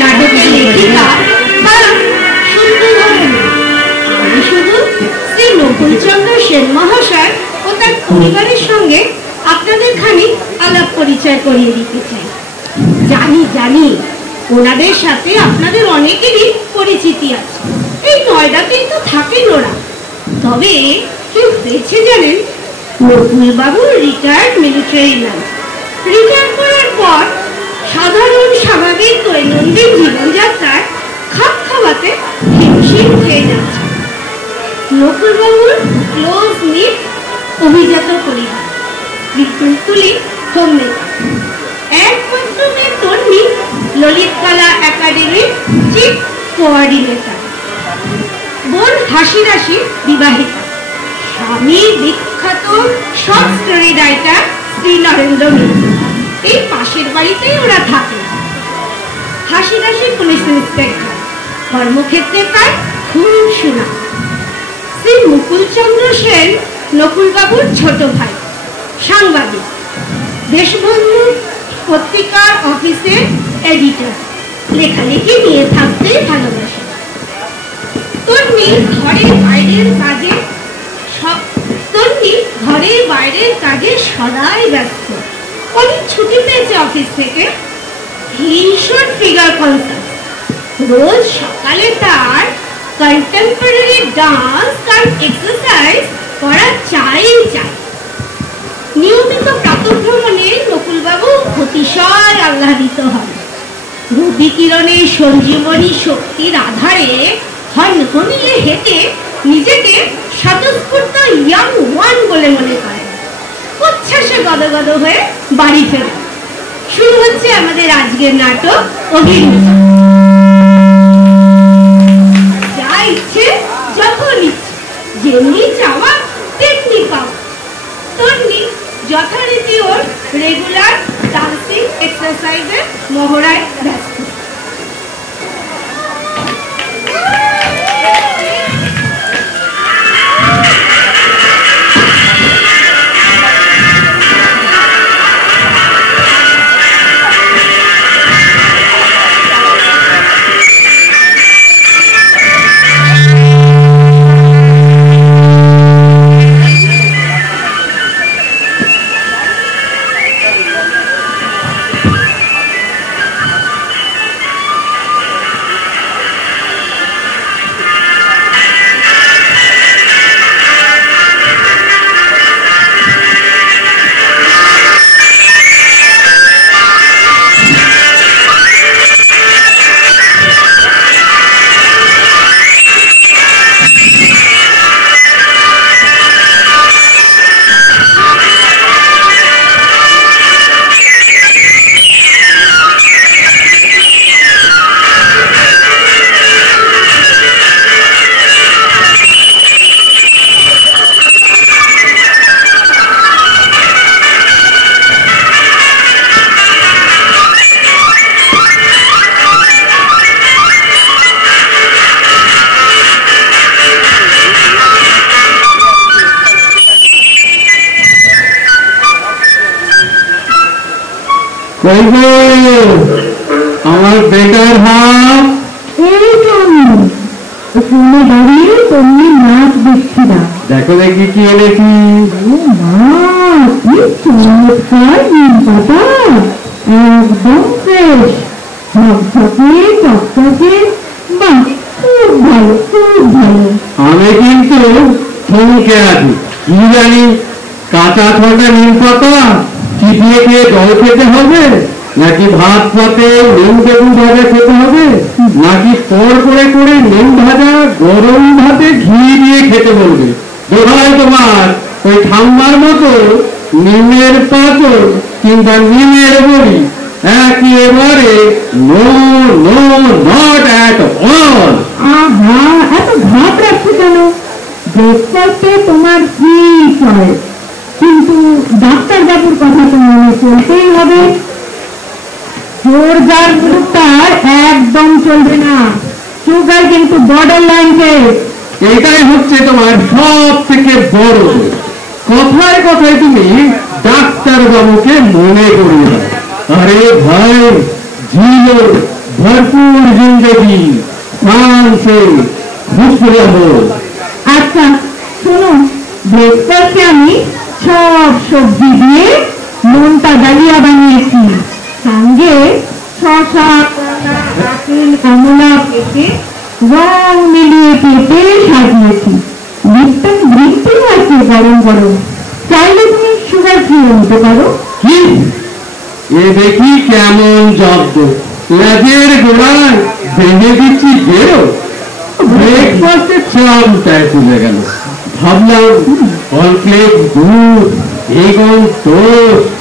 নাটকের লেখিকা বা সুন্দরী। আমি শুধু শ্রী নকুলচন্দ্র সেন মহাশয় ও তার পরিবারের সঙ্গে আপনাদের খানিক আলাপ পরিচয় করিয়ে দিতে চাই। জানি জানি ওনাদের সাথে আপনাদের অনেকেরই পরিচিতি আছে, এই নয়ডাতেই তো থাকেন ওরা। তবে কেউ হয়েছে জানেন, নকুলবাবুর রিটায়ার্ড মিলিটারি ম্যান। রিটায়ার করার পর সাধারণ স্বাভাবিক দৈনন্দিন জীবনযাত্রার খাপ খাওয়াতে হিমশিম খেয়ে যাচ্ছে। নকুলবাবুর ক্লোজ নিট অভিজাত পরিবার, বিপুলতুলি হোমমেকার, একমাত্র মেয়ে তন্নি ললিত কলা একাডেমির চিফ কোঅর্ডিনেটর, বোন হাসি রাশি বিবাহিতা, স্বামী বিখ্যাত short story writer Shri Narendra Mitra. এই পাশের বাড়িতেই ওরা থাকে। হাসি রাশি পুলিশ ইন্সপেক্টর, কর্মক্ষেত্রে প্রায় খুব সুনাম। শ্রী মুকুলচন্দ্র সেন নকুলবাবুর ছোট ভাই, সাংবাদিক, দেশবন্ধু পত্রিকার অফিসের এডিটর, লেখালেখি নিয়ে থাকতে ভালোবাসে। তন্নি ঘরের বাইরের কাজে সদাই ব্যস্ত। অনেক ছুটি পেয়েছে অফিস থেকে। ভীষণ ফিগার কনসাস। রোজ সকালে তার কন্টেম্পোরারি ডান্স আর এক্সারসাইজ করা চাই। নিয়মিত প্রাতঃভ্রমণে নকুলবাবু অতিশয় আহ্লাদিত হন। রবি কিরণের সঞ্জীবনী শক্তির আধারে হনহনিয়ে হেঁটে নিজেকে স্বতঃস্ফূর্ত ইয়াং ওয়ান বলে মনে করেন। উচ্ছ্বাসে গদগদ হয়ে বাড়ি ফেরে। শুরু হচ্ছে আমাদের আজকের নাটক অভিনেতা। যা ইচ্ছে যখন ইচ্ছে, যেমনি চাওয়া তেমনি পাওয়া। তন্নি যথারীতি ওর রেগুলার ডান্সিং এক্সারসাইজের মহড়ায় ব্যস্ত। আমার বেটার হাত দাঁড়িয়ে তুমি নাচ দেখছি না। দেখো দেখি কি এনেছি। চমৎকার নিম পাতা, একদম ফ্রেশ, ঝকঝকে চকচকে। বাহ, খুব ভালো খুব ভালো। আমি কিন্তু থমকে আছি। কি জানি কাঁচা ঠোঁটা নিম পাতা চিপিয়ে খেয়ে জল খেতে হবে, নাকি ভাত পাতে নিম বেগুন ভাজা খেতে হবে, নাকি পর করে করে নিম ভাজা গরম ভাতে ঘি দিয়ে খেতে বলবে। দোহাই তোমার ওই ঠাম্মার মতো নিমের পাথর কিংবা নিমের বড়ি একেবারে no no not at all. আহা, এত ভাত রাখছো কেন? ব্রেকফাস্টে তোমার কি চয়েস, কিন্তু ডাক্তার বাবুর কথা তো মনে চলতেই হবে। জোরদার গ্রুপটা একদম চলবে না, সুগার কিন্তু বর্ডার লাইন কেস। এটাই হচ্ছে তোমার সব থেকে বড়। কথায় কথায় তুমি ডাক্তার বাবুকে মনে করিয়ে দাও। আরে ভাই, জিলো भरपूर जिंदगी शान से खुश रहो। अच्छा শোনো, ব্রেকফাস্টে আমি সব সবজি দিয়ে নোনতা ডালিয়া বানিয়েছি, সঙ্গে শসা, কলা, আপেল, কমলা, পেঁপে, রং মিলিয়ে পেঁপে সাজিয়েছি। লিপটন গ্রিন টি আছে গরম গরম, চাইলে তুমি সুগার ফ্রি নিতে পারো। কি এ দেখি কেমন জব্দ, লেজের গোড়ায় ভেঙে দিচ্ছি বেরো। ব্রেকফাস্টে চামটায় তুলে গেল। ভাবলাম কর্নফ্লেক্স, দুধ, বেগুন, টোস্ট,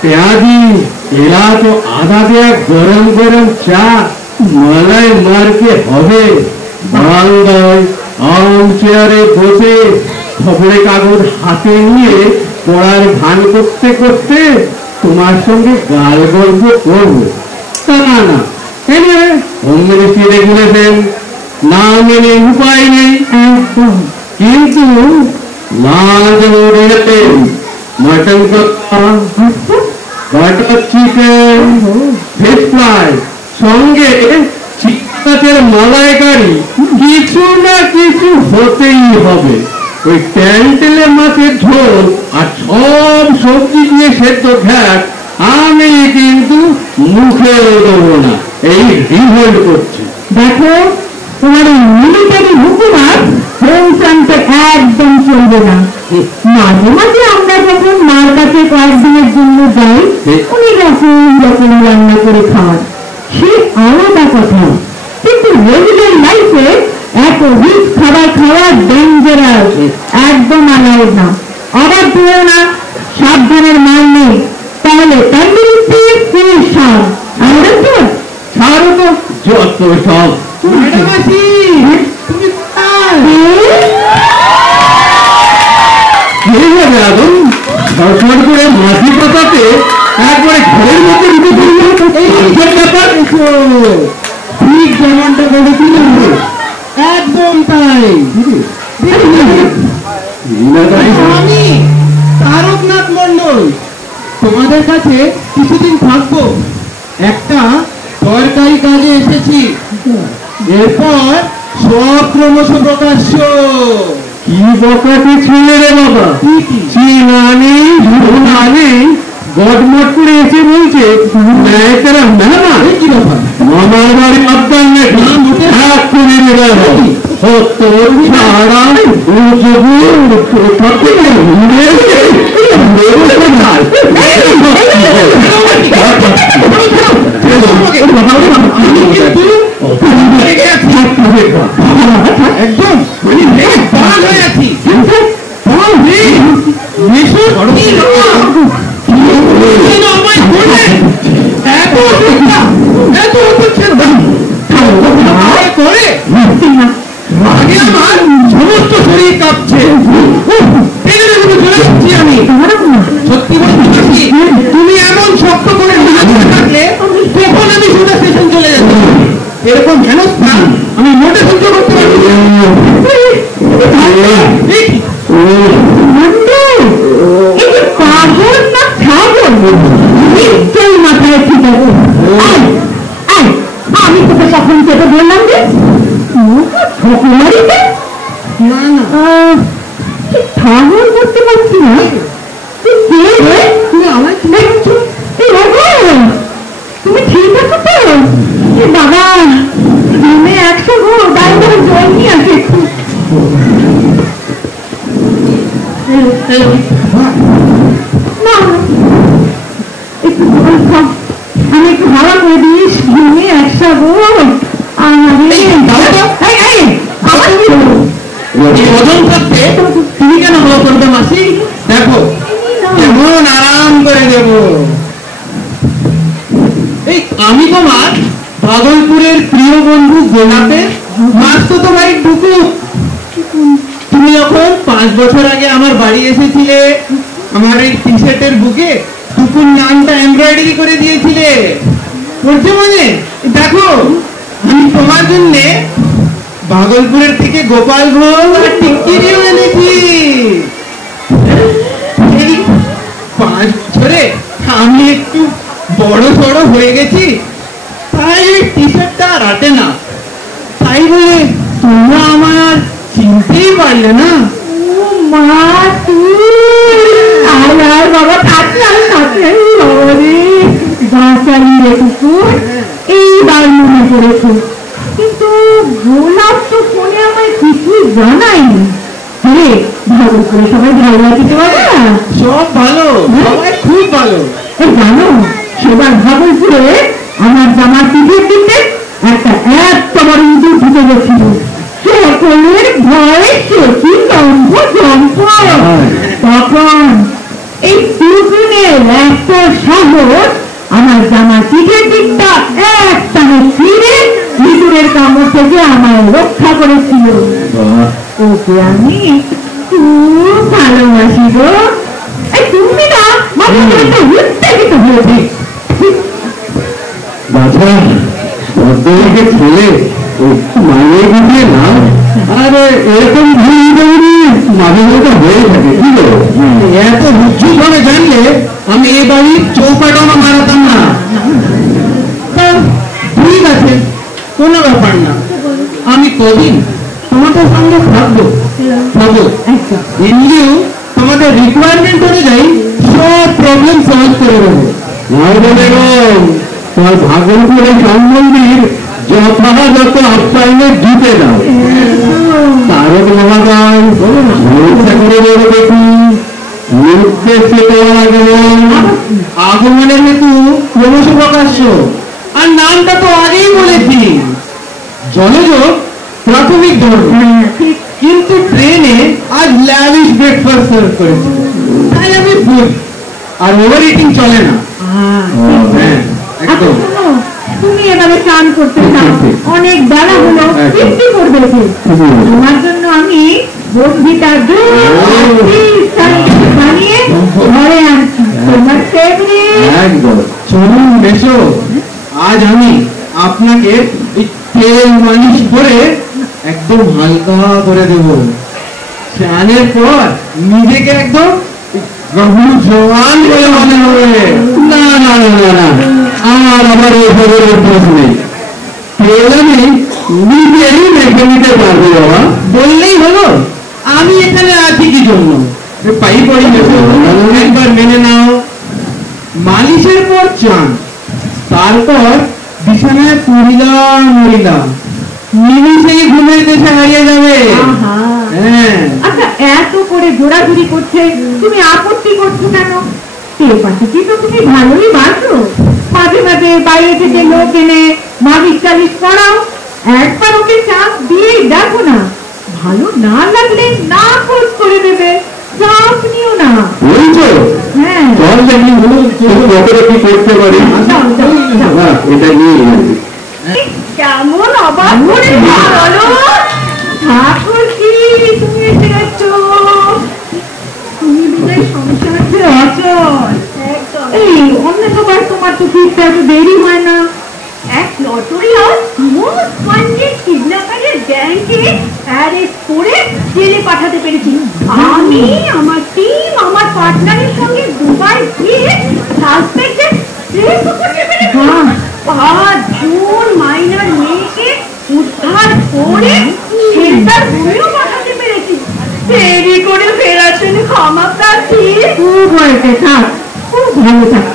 পেঁয়াজি, এলাচ ও আদা দেয়া গরম গরম চা মালাই মারকে হবে। বারান্দায় আরাম চেয়ারে বসে খবরের কাগজ হাতে নিয়ে পড়ার ভান করতে করতে তোমার সঙ্গে গাল গল্প করবো। তা না, হোম মিনিস্ট্রি রেগুলেশন না মেনে উপায় নেই। কিন্তু লাঞ্চ ওড়িয়েতে মটন কষা, বাটার চিকেন, ফিশ ফ্রাই, সঙ্গে চিকেনের মালাইকারি, কিছু না কিছু হতেই হবে। ওই ট্যান্টেলে মাছের ঝোল আর সব সবজি দিয়ে সেদ্ধ ঘ্যাট আমি কিন্তু মুখে দেবো না, এই রিভোল্ট করছি। দেখো, তোমার এই মিলিটারি হুকুমাত হোম ফ্রন্টে একদম চলবে না। মাঝে মাঝে আমরা যখন মার কাছে কয়েকদিনের জন্য যাই, উনি রকম রান্না করে খাওয়ান, সে আলাদা কথা। কিন্তু রেগুলার লাইফে এত রিচ খাবার খাওয়া ডেঞ্জারাস, একদম অ্যালাউড না। আবার ধরো না সাবধানের মান নেই, তাহলে তন্দুরুস্তি ফিনিশ সব। আমরা তো ছাড়ো তো যত সব। সরকার করে মাঝি পাতাতে একবারে ঘরের মধ্যে ঢুকে পড়ল। ব্যাপার ঠিক যেমনটা বলেছিল একদম তাই। আমি তারকনাথ মন্ডল তোমাদের কাছে কিছুদিন থাকবো, একটা সরকারি কাজে এসেছি। এরপর সব ক্রমশ প্রকাশ্য। কি বকাতে ছেলে রে বাবা, চিনা নেই ধুনা নেই, গটমট করে এসে বলছে মেয়েরা মেহমান। কি ব্যাপার? মামার বাড়ি আবদান নাকি? এক করে নেবে সত্য ছাড়া একদম হয়ে আছি। সমস্ত শরীর কাঁপছে, চলে যাচ্ছি আমি। সত্যি বলছি, তুমি এমন শক্ত করে থাকলে তখন আমি সোজা স্টেশন চলে যাচ্ছি। এরকম হেনস্থা আমি মোটে সহ্য করতে পারছি না। আমি তোকে তখন চেপে বললাম যে ঠাকুর করতে পারছি না। তুমি ঠিক আছো তো? বাবা দিনে 100 ঘর দাঁড়িয়ে জল নিয়ে আসে। না একটু আমি একটু ভাড়া করে দিস, দিনে 100 ঘর। ওজন করতে তুমি কেন ভালো করবে মাসি? দেখো কেমন আরাম করে দেব। এই আমি তোমার ভাগলপুরের প্রিয় বন্ধু গোলাপের মাসতো ভাই টুকু। তুমি যখন 5 বছর আগে আমার বাড়ি এসেছিলে, আমার এই টি শার্টের বুকে টুকুর নামটা এমব্রয়ডারি করে দিয়েছিলে, পড়ছে মনে? দেখো আমি তোমার জন্য ভাগলপুরের থেকে গোপালভোগ আর টিক্কিরিও এনেছি। এই 5 বছরে আমি একটু বড় সড়ো হয়ে গেছি, তাই তাই এই টি শার্টটা আর আটে না, তাই বলে তোমরা আমায় আর চিনতেই পারলে না। ও মা তুই আর বাবা থাকলে বাবা রে বাঁচালি রে কুকুর, এইবার মনে পড়েছে। কিন্তু গোলাপ তো ফোনে আমায় কিছুই জানায়নি। রে ভালো করে সবাই ভালো আছে তো বাবা? সব ভালো, সবাই খুব ভালো। এই জানো সেবার ভাগলপুরে আমার জামার পিঠের দিতে একটা এত বড় ইঁদুর ঢুকে গেছিল। সকলের ভয়ে সে জম্প তখন এই টুকুনের একটা সাহস আমার জামার পিঠের দিকটা এক টানে ফিরে ইঁদুরের কামড় থেকে আমায় রক্ষা করেছিল। ওকে আমি খুব ভালোবাসি গো। এই তুমি না মাঝে মাঝে উত্তেজিত হয়েছে। বাছা ভদ্রলোকের ছেলে একটু মানিয়ে গুটিয়ে না, আরে এরকম মাঝে মধ্যে হয়ে থাকে। কি গো এত বুদ্ধি করে জানলে আমি এ বাড়ির চৌকাটাও মারাতাম না। ঠিক আছে, কোনো ব্যাপার না, আমি কদিন তোমাদের সঙ্গে থাকবো। এমনিও তোমাদের রিকোয়ারমেন্ট অনুযায়ী সব প্রবলেম সলভ করে দেবো। বেগম তোমার ভাগলপুরের সম্বন্ধীর যথাযথ আপ্যায়নের জুটে দাও। তারক মহাশয় পরীক্ষা করে দেবো দেখি নির্দেশে দেওয়া আগমন। আগমনের হেতু ক্রমশ প্রকাশ্য, আর নামটা তো আগেই বলেছি, জলযোগ প্রাথমিক ধর্ম। কিন্তু ট্রেনে আজ ল্যাভিশ ব্রেকফাস্ট সার্ভ করেছে, তাই আমি ফুল, আর ওভার ইটিং চলে না। হ্যাঁ একদম। তুমি এবারে স্নান করতে চাও, অনেক বেলা হলো, বৃষ্টি পড়বে। তোমার জন্য আমি বন্ধুটা বানিয়ে ঘরে আনছি, তোমার ফেভারিট। চলুন বেশো, আজ আমি আপনাকে তেল মালিশ করে একদম হালকা করে দেব। স্নানের পর নিজেকে একদম জওয়ান বলে মনে হবে। না না না না না, আমার আবার ওই খবরের অভ্যাস নেই। তেল আমি নিজেই মেখে নিতে পারবো বাবা। বললেই হলো, আমি এখানে আছি কি জন্য? পাই পড়ি একবার মেনে নাও। মালিশের পর চান, তারপর বিছানায় পড়িলাম মরিলাম, নিমিষেই ঘুমের দেশে হারিয়ে যাবে। হ্যাঁ আচ্ছা, এত করে ঘোরাঘুরি করছে, তুমি আপত্তি করছো কেন? এর পাশে কি তো তুমি ভালোই বাসো, মাঝে মাঝে বাইরে থেকে লোক এনে মালিশ টালিশ করাও। একবার ওকে চাপ দিয়ে দেখো না, ভালো না লাগলে না খোঁজ করে দেবে, চাপ নিও না। বলছো? হ্যাঁ চল দেখি কতটা কি করতে পারি। এটা নিয়ে কেমন অবাক করে বলো ঠাকুর, কি তুমি এসে গেছো? তুমি বিদায় সংসারে অচল। এই অন্য সবার তোমার তো ফিরতে এত দেরি হয় না। এক লটারি মোট ফান্ডে কিডন্যাপারের ব্যাংকে অ্যারেস্ট করে জেলে পাঠাতে পেরেছি। আমি আমার টিম আমার পার্টনারের সঙ্গে দুবাই গিয়ে সাসপেক্টেড ট্রেস করতে পেরেছি। 5 জন মাইনর মেয়েকে উদ্ধার করে শেল্টার হোমেও পাঠাতে পেরেছি। দেরি করে ফেরার জন্য ক্ষমা প্রার্থী। খুব হয়েছে, থাক, খুব ভালো থাক।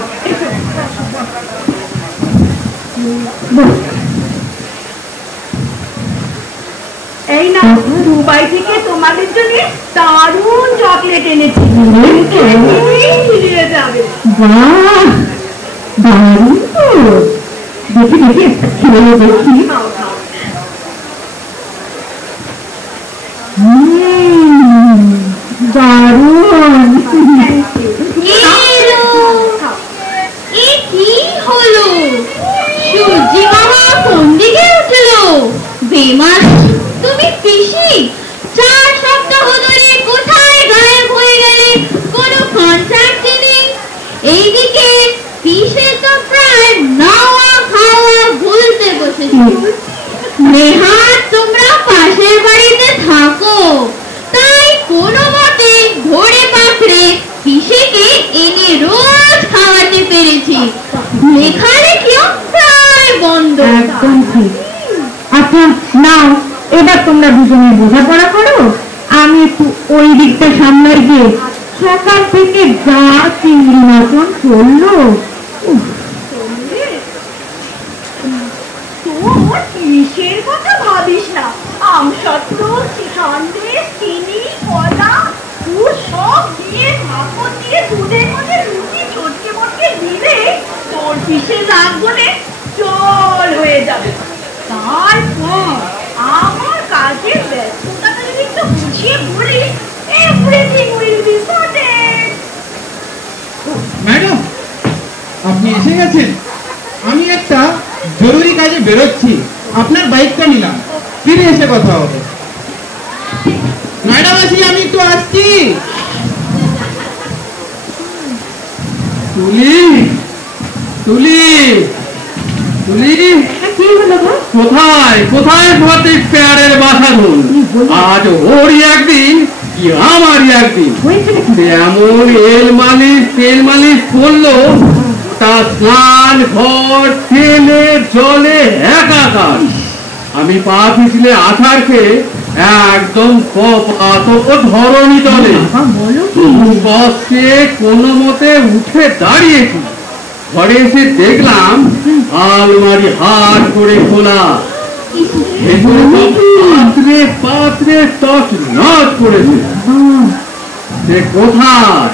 এই না, দুবাই থেকে তোমাদের জন্য দারুণ চকলেট এনেছি, যাবে। বাহ, দারুণ তো, দেখি দেখি খেয়ে দেখি। দারুণ। কি হলো? সূর্যি মামা কোন দিকে উঠলো? বেমাস তুমি পিসি, 4 সপ্তাহ ধরে কোথায় গায়েব হয়ে গেলে? কোনো কন্ট্যাক্ট নেই। এইদিকে পিসে তো প্রায় নাওয়া খাওয়া ভুলতে বসেছে। নেহাত তোমরা পাশের বাড়িতে থাকো, তাই কোনো মতে ধরে পাকড়ে পিসেকে এনে রোজ খাওয়াতে পেরেছি। লেখালেখিও প্রায় বন্ধ। তোমরা দুজনে বোঝাপড়া করো, আমি একটু ওই দিকটা সামলাই গিয়ে। সকাল থেকে যা চিংড়ি মতন চললো। তোর কিসের কথা ভাবিস না, আমসত্ব, সন্দেশ, চিনি, কলা, দুধ সব দিয়ে ভাপর দিয়ে দুধের মধ্যে রুটি চটকে মটকে দিলে তোর কিসের রাগ বলে জল হয়ে যাবে। তারপর আমার কাজের ব্যস্ততাটা যদি একটু বুঝিয়ে বলিস, everything will be sorted. Madam, আপনি এসে গেছেন। আমি একটা জরুরি কাজে বেরোচ্ছি, আপনার বাইকটা নিলাম, ফিরে এসে কথা হবে। ম্যাডাম আসি, আমি একটু আসছি। তুলি তুলি তুলি, কি হলো গো? কোথায় কোথায় ভর্তি প্যারের বাসা ধুন? আজ ওরই একদিন কি আমারই একদিন। এমন এল মালিশ তেল মালিশ করলো, তা স্নান ঘর তেলের জলে একাকার। আমি পা পিছলে আছাড় খেয়ে একদম ধরণী তলে কষ্টে কোনো মতে উঠে দাঁড়িয়েছি। ঘরে এসে দেখলাম আলমারি হাট করে খোলা, পাত্রে পাত্রে টস নট করেছে। সে কোথায়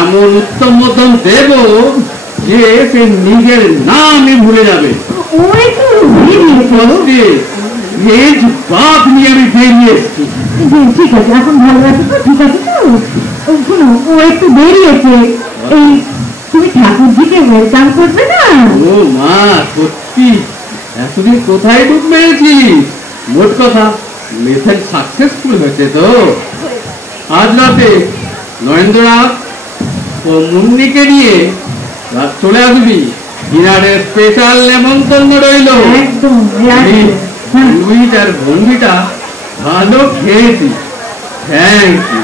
এমন উত্তম মধ্যম দেব যে সে নিজের নামই ভুলে যাবে। ভেজ বাপ নিয়ে আমি বেরিয়ে এসেছি। ঠিক আছে, এখন ভালো আছে তো? ঠিক আছে তো? শোনো, ও একটু বেরিয়েছে। এই তুমি ঠাকুরজিকে ওয়েলকাম করবে না? ও মা, সত্যি এতদিন কোথায় ডুব মেরেছিস? মোট কথা মেথড সাকসেসফুল হয়েছে তো। আজ রাতে নরেন্দ্রনাথ ও মুন্নিকে নিয়ে রাত চলে আসবি। ডিনারের স্পেশাল নেমন্তন্ন রইল। একদম। লুইট আর ভঙ্গিটা ভালো খেয়েছি। Thank you.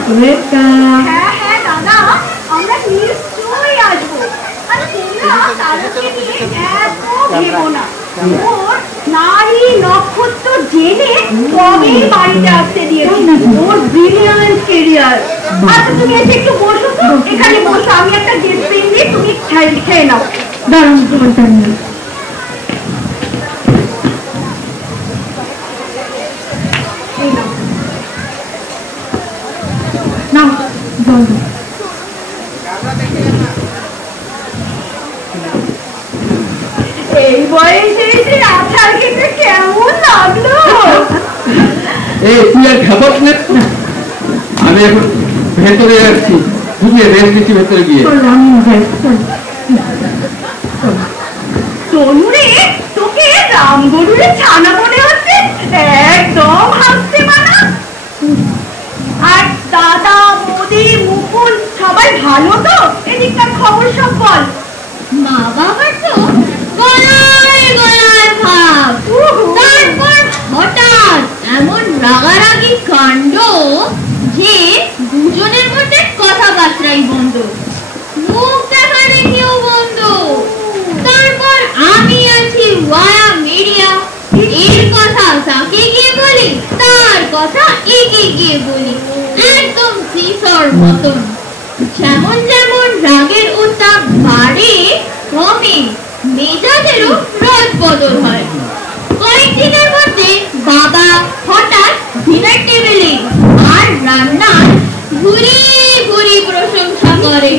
হ্যাঁ হ্যাঁ দাদা, আমরা নিশ্চয়ই আসবো। আর তোমরা তারকে নিয়ে এত ভেবো না। ওর নারী নক্ষত্র জেনে তবেই বাড়িতে আসতে দিয়েছি। ওর ব্রিলিয়ান্ট কেরিয়ার। আচ্ছা তুমি এসে একটু বসো তো, এখানে বসো, আমি একটা গেট পেন দিই, তুমি খেয়ে নাও। দারুণ তোমারটা নিয়ে না জল। এই বয়সে এসে আছাড় খেতে কেমন লাগলো? এই তুই আর খাবার না, আমি এখন ভেতরে যাচ্ছি, বুঝিয়ে রেস্ট দিচ্ছি ভেতরে গিয়ে। তনুরে, তোকে রামগরুরে ছানা মনে হচ্ছে, একদম হাসতে মানা। আর দাদা মোদি মুকুল সবাই ভালো তো? এদিককার খবর সব বল। মা বাবার তো গলায় গলায় ভাব। তারপর হঠাৎ এমন রাগারাগি কাণ্ড যে দুজনের মধ্যে কথাবার্তাই বন্ধ, মুখ দেখা দেখিও বন্ধ। তারপর আমি আছি ওয়ায়া মিডিয়া, এর কথা তাকে গিয়ে বলি, তার কথা একে গিয়ে বলি, একদম সিসর মতন। যেমন যেমন রাগের উত্তাপ বাড়ে কমে, মেজাজেরও রদ বদল হয়। কয়েকদিনের মধ্যে বাবা হঠাৎ ডিনার টেবিলে আর রান্নার ভুরি ভুরি প্রশংসা করে।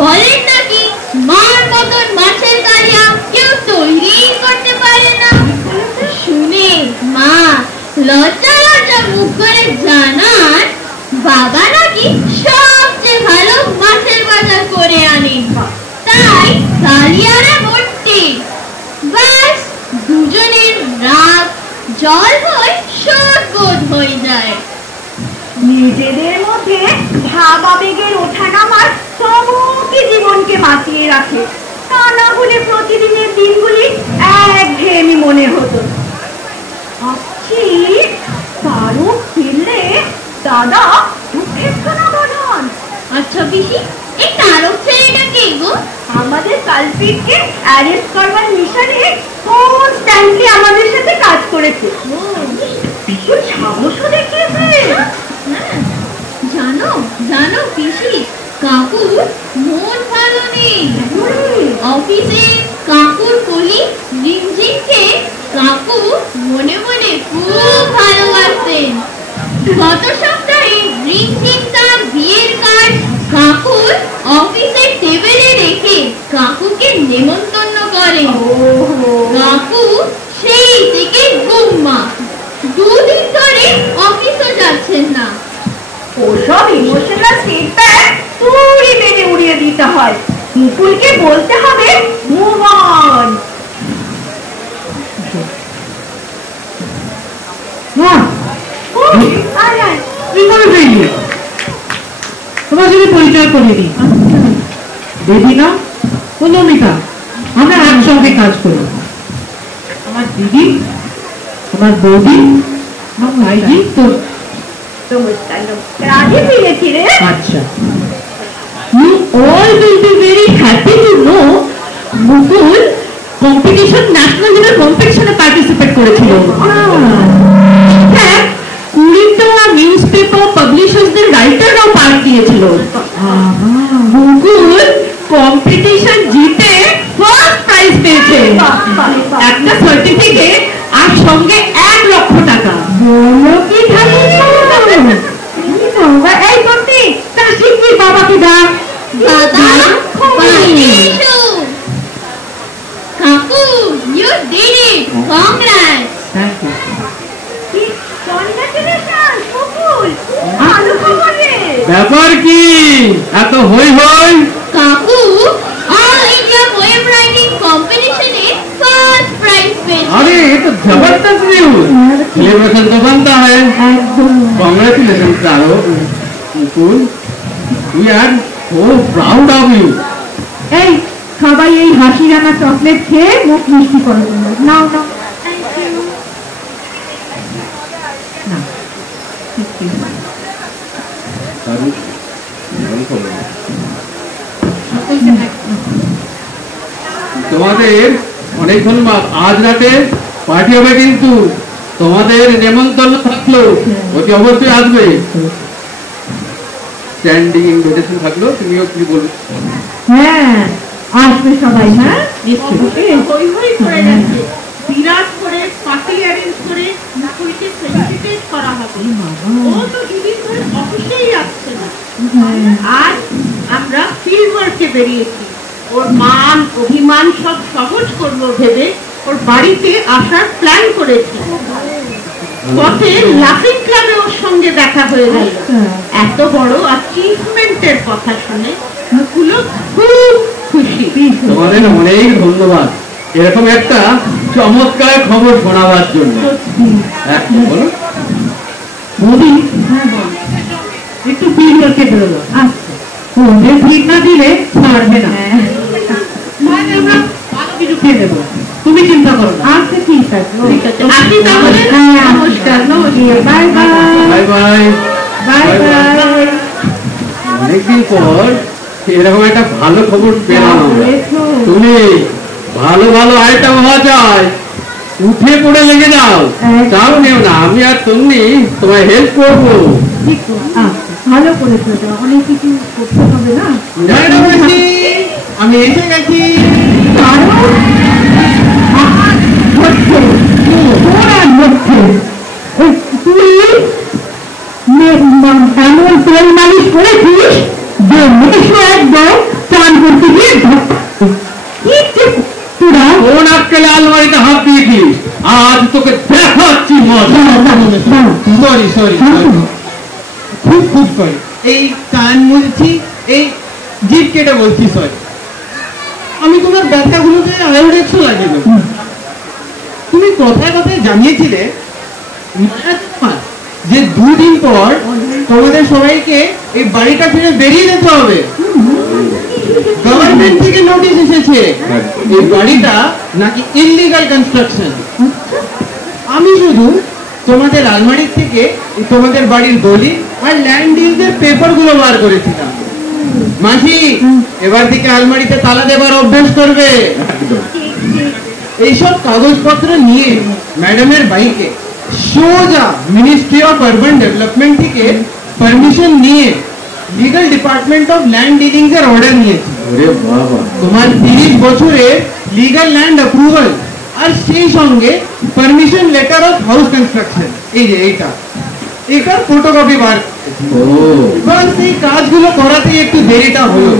বলেন নাকি মার মতন মাছের কালিয়া কেউ তৈরি করতে পারে না। শুনে মা লজ্জা লজ্জা মুখ করে জানান বাবা নাকি সবচেয়ে ভালো মাছের বাজার করে আনে, তাই কালিয়ারা ভর্তি। ব্যাস, দুজনের রাগ জল হয়ে সদবোধ হয়ে যায়। নিজেদের মধ্যে ভাব আবেগের ওঠানামার সমগ্র জীবনকে মাতিয়ে রাখে। তা না হলে প্রতিদিনের দিনগুলি একঘেয়েমি মনে হতো। ভাবছি তারও ফিরলে দাদা দুঃখের সোনা বাঁধান। আচ্ছা পিসি, এই তারক ছেলেটা কে গো? আমাদের কালপিটকে অ্যারেস্ট করবার মিশনে কনস্ট্যান্টলি আমাদের সাথে কাজ করেছে। ভীষণ সাহসও দেখিয়েছে। হ্যাঁ, জানো জানো পিসি, কাকুর মন ভালো নেই। অফিসে কাকুর কলি রিমঝিমকে কাকু মনে মনে খুব ভালোবাসতেন। গত সপ্তাহে রিমঝিম তার বিয়ের কার্ড কাকুর অফিসের টেবিলে রেখে কাকুকে নেমন্তন্ন করে। কাকু সেই থেকে গুম্মা, 2 দিন ধরে অফিসও যাচ্ছেন না। ওসব ইমোশনাল ফিডব্যাক তুড়ি মেরে উড়িয়ে দিতে হয়। মুকুলকে বলতে হবে মুভ অন। তোমার সাথে পরিচয় করে দিই, বেদিনা ও নমিতা, আমরা একসঙ্গে কাজ করি। আমার দিদি, আমার বৌদি, আমার ভাইজি তো। নমস্কার নমস্কার, আগে পেয়েছি রে। আচ্ছা, you all will be very happy to know Mukul competition, national level কম্পিটিশনে পার্টিসিপেট করেছিল। হ্যাঁ, 20টা নিউজ পেপার পাবলিশার্সদের রাইটাররাও পার্ট দিয়েছিল। মুকুল কম্পিটিশন জিতে ফার্স্ট প্রাইজ পেয়েছে, একটা সার্টিফিকেট আর সঙ্গে 1 লক্ষ টাকা। বলো কি এই করতে তার শিখবি বাবাকে ডাক। দাদা, কাকু, you did it! Congrats! Thank you. Congratulation Mukul, ভালো খবর রে। ব্যাপার কি এত হই হই? কাকু অল ইন্ডিয়া পোয়েম রাইটিং কম্পিটিশনে ফার্স্ট প্রাইজ পেয়েছে। अरे ये तो जबरदस्त न्यूज, सेलिब्रेशन तो बनता है। कॉन्ग्रेचुलेशन चारो Mukul, we are so proud of you. এই সবাই এই হাসি রানা চকলেট খেয়ে মুখ মিষ্টি করে তোমরা। নাও নাও। না, তোমাদের অনেক ধন্যবাদ। আজ রাতে পার্টি হবে, কিন্তু তোমাদের নেমন্তন্ন থাকলো, অতি অবশ্যই আসবে। স্ট্যান্ডিং ইনভিটেশন থাকলো, তুমিও কি বলবে? হ্যাঁ আসবে সবাই। হ্যাঁ হই হই করে যাচ্ছে, বিরাট করে পার্টি অ্যারেঞ্জ করে মুকুলকে ফেলিসিটেট করা হবে। ও তো দুদিন ধরে অফিসেই আসছে না, আর আমরা ফিল্ড ওয়ার্কে বেরিয়েছি। ওর মান অভিমান সব সহজ করবো ভেবে ওর বাড়িতে আসার প্ল্যান করেছি। পথে লাফিং ক্লাবে ওর সঙ্গে দেখা হয়ে গেল। এত বড় অ্যাচিভমেন্টের কথা শুনে মুকুলও খুব খুশি। তোমাদের অনেক ধন্যবাদ এরকম একটা চমৎকার খবর শোনাবার জন্য। হ্যাঁ বলো মোদি, একটু ভিড় করতে বেরোলো। আচ্ছা, ওদের ভিড় না দিলে পারবে না। মানে আমরা ভালো কিছু খেয়ে দেবো, তুমি চিন্তা করো না। আচ্ছা ঠিক আছে, ঠিক আছে। আপনি তাহলে নমস্কার। নমস্কার, bye bye bye bye bye bye. অনেকদিন পর এরকম একটা ভালো খবর পেলাম আমরা। তুমি ভালো ভালো আইটেম হওয়া যায়, উঠে পড়ে লেগে যাও, চাও নিও না, আমি আর তুমি তোমায় হেল্প করবো। ঠিক তো, ভালো করেছো, অনেক কিছু করতে হবে না। আমি এসে গেছি। তুই এমন তেল মালিশ করেছিস যে মেশো একদম চান করতে গিয়ে তোরা কোন আজকালে আলমারিতে হাত দিয়েছিস, আজ তোকে দেখাচ্ছি মজা। সরি সরি, খুব খুব সরি। এই কান মুলছি, এই জিভ কেটে বলছি সরি। আমি তোমার ব্যথাগুলোকে আয়োডেক্স লাগিয়ে দেবো। তুমি কথায় কথায় জানিয়েছিলে যে 2 দিন পর তোমাদের সবাইকে এই বাড়িটা ছেড়ে বেরিয়ে যেতে হবে। গভর্নমেন্ট থেকে নোটিশ এসেছে এই বাড়িটা নাকি ইললিগাল কনস্ট্রাকশন। আমি শুধু তোমাদের আলমারির থেকে তোমাদের বাড়ির দলিল আর ল্যান্ড ডিলদের পেপার গুলো বার করেছিলাম। মাসি এবার থেকে আলমারিতে তালা দেবার অভ্যাস করবে। এইসব কাগজপত্র নিয়ে ম্যাডামের বাইকে সোজা মিনিস্ট্রি অফ আরবান ডেভেলপমেন্ট থেকে পারমিশন নিয়ে legal department of land dealings এর অর্ডার নিয়েছি। ওরে বাবা, তোমার 30 বছরের লিগ্যাল ল্যান্ড অ্যাপ্রুভাল আর সেই সঙ্গে permission letter of house construction, এই যে এইটার ফটোকপি বার। ও বাস এই কাজগুলো করাতেই একটু দেরিটা হলো।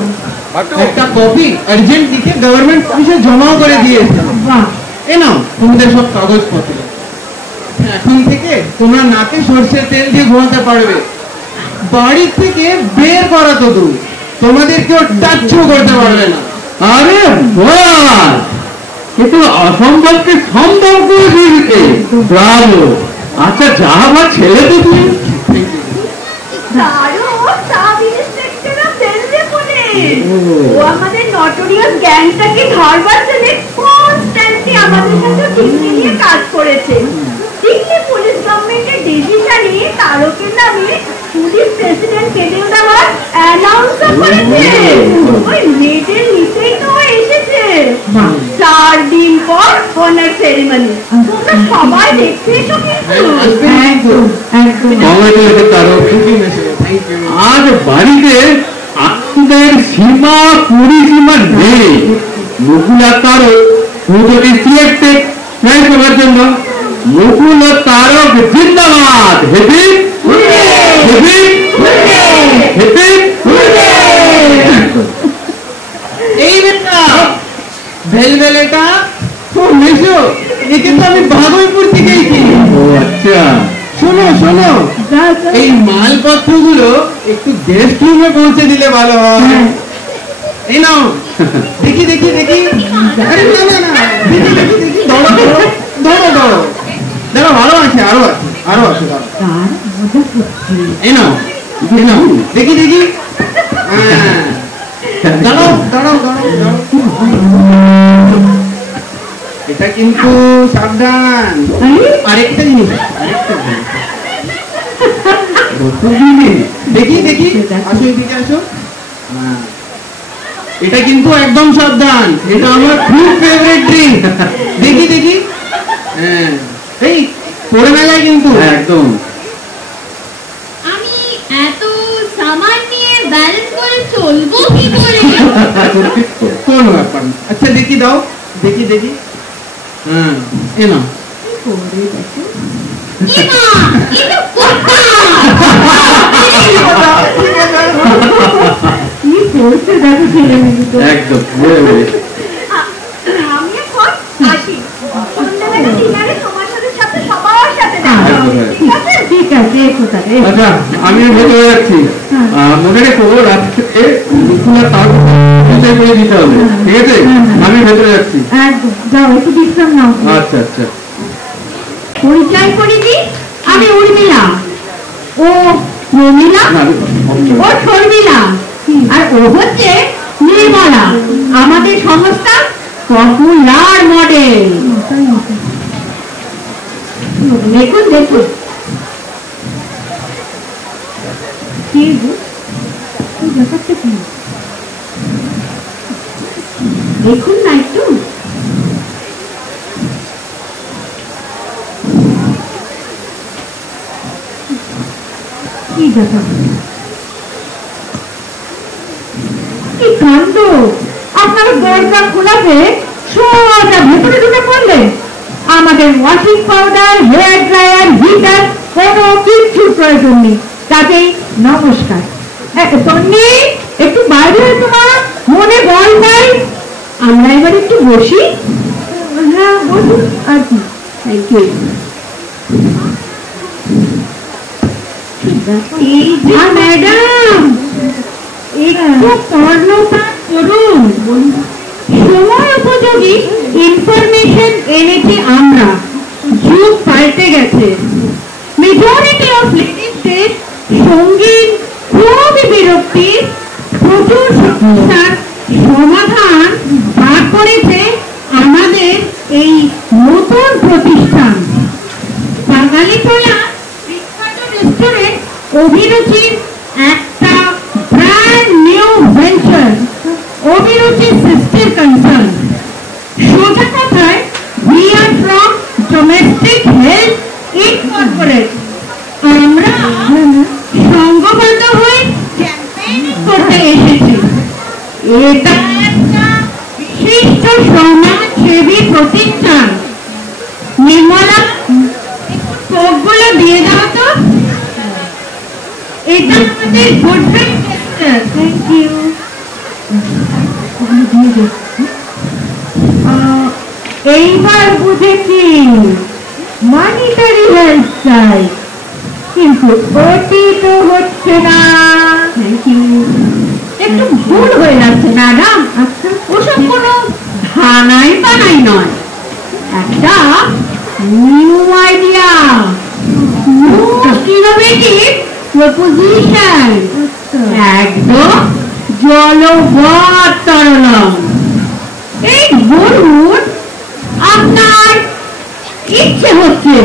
একটা কপি আর্জেন্ট লিখে গভর্নমেন্ট অফিসে জমাও করে দিয়েছে। বাহ, এ নাও তোমাদের সব কাগজপত্র। এখন থেকে তোমরা নাকে সর্ষের তেল দিয়ে ঘুমাতে পারবে। বাড়ি থেকে বের করা তো দূর, তোমাদের কেউ টাচও করতে পারবে না। আরে বাহ, কিন্তু অসম্ভবকে সম্ভব করে দিয়েছে। ব্রাভো। আচ্ছা, যা আমার ছেলে তো তুমি। তারও sub inspector of railway police. ও। ও আমাদের নটোরিয়াস গ্যাংটাকে ধরবার জন্য কনস্ট্যান্টলি আমাদের সাথে দিল্লি নিয়ে কাজ করেছে। দিল্লি পুলিশ গভর্নমেন্টের ডিসিশনে তারকের নামে পুলিশ প্রেসিডেন্ট মেডেল দেওয়ার অ্যানাউন্স করেছে। ওই মেডেল নিতেই তো ও এসেছে। 4 দিন পর অনার সেরিমনি। তোমরা সবাই দেখতে এসো কিন্তু। একদম একদম। কংগ্রেচুলেশন তারক। Thank you. আজ বাড়িতে আনন্দের সীমা পরিসীমা নেই। মুকুল আর তারক দুজনই সিলেক্টেড ট্রাই করার জন্য। মুকুল ও তারক জিন্দাবাদ। Happy happy happy. এই বেটা ভেলভেলেটা ও মেশো, একে তো আমি ভাগলপুর থেকেই কিনি। ও আচ্ছা, শোনো শোনো, যা, যা। এই মালপত্রগুলো একটু গেস্ট রুমে পৌঁছে দিলে ভালো হয়। এই নাও, দেখি দেখি দেখি। আরে না না না, দেখি দেখি দেখি, ধরো ধরো ধরো ধরো। দাঁড়াও, আরো আছে আরো আছে আরো আছে, দাঁড়াও। তার মজা করছি। এই নাও দেখি দেখি। হ্যাঁ, দাঁড়াও দাঁড়াও দাঁড়াও দাঁড়াও। এটা কিন্তু সাবধান। আরেকটা জিনিস, দেখি দেখি, আসো এদিকে আসো। হ্যাঁ, এটা কিন্তু একদম সাবধান, এটা আমার খুব ফেভারিট ড্রিঙ্ক। দেখি দেখি। হ্যাঁ, এই পড়ে না যায় কিন্তু। একদম। আমি এত সামান নিয়ে ব্যালেন্স করে চলবো কি করে? কোনো ব্যাপার না। আচ্ছা দেখি দাও, দেখি দেখি। হ্যাঁ, এ নাও। ইমা, এটা কোথা? কি করছে দেখো ছেলে মেয়ে তো। একদম বুঝে বুঝে। আমি এখন আসি। সন্ধ্যাবেলা ডিনারে তোমার সাথে সাথে সবার সাথে দেখা হবে। ঠিক আছে? ঠিক আছে, এ কোথায় এ আচ্ছা, আমি ভেতরে যাচ্ছি। মনে রেখো রাত্রে মুকুল আর তারক করে দিতে হবে, ঠিক আছে? আমি ভেতরে যাচ্ছি। একদম, যাও একটু বিশ্রাম নাও। আচ্ছা আচ্ছা। পরিচয় করে দিই, আমি উর্মিলা, ও প্রমিলা, না, ও শর্মিলা, আর ও হচ্ছে নির্মলা। আমাদের সংস্থা পপুলার মডেল। দেখুন দেখুন, কি গো, এই ব্যাপারটা কি? দেখুন না একটু। কি ব্যাপার, কি কাণ্ড! আপনারা দরজা খোলাতে সোজা ভেতরে ঢুকে পড়লে। আমাদের washing powder, hair dryer, heater কোনো কিচ্ছুর প্রয়োজন নেই। তাতেই নমস্কার। তন্নি, একটু বাইরে হয়তো মা, মনে বল নাই। আমরা এবার একটু বসি। হ্যাঁ বসুন আর কি। Thank you. ম্যাডাম, একটু কর্ণপাত করুন। সময় উপযোগী ইনফরমেশন এনেছি আমরা। যুগ পাল্টে গেছে। মেজরিটি অফ লেডিসদের সঙ্গীত খুবই বিরক্তির। প্রচুর সমস্যার সমাধান বার করেছে আমাদের এই নতুন প্রতিষ্ঠান বাঙালিটোলা বিখ্যাত রেস্টুরেন্ট অভিরুচির একটা ব্র্যান্ড নিউ ভেঞ্চার, অভিরুচি সিস্টেম কনসার্ন। সোজা কথায়, we are from domestic health in সংঘবদ্ধ হয়ে করতে এসেছি। এটা একটা বিশিষ্ট সমাজসেবী প্রতিষ্ঠান। নির্মলা, কোকগুলো দিয়ে দাও তো। এটা আমাদের গুড ফ্রেন্ড। Thank you. এইবার বুঝেছি মনিটারি হেল্প চাই, কিন্তু ওটি তো হচ্ছে না। Thank you. একটু ভুল হয়ে যাচ্ছে ম্যাডাম। আচ্ছা, ওসব কোনো ধানাই বানাই নয়, একটা নিউ আইডিয়া, ইনোভেটিভ প্রপোজিশন, একদম জলবৎ তরলম। এই বলুন, আপনার ইচ্ছে হচ্ছে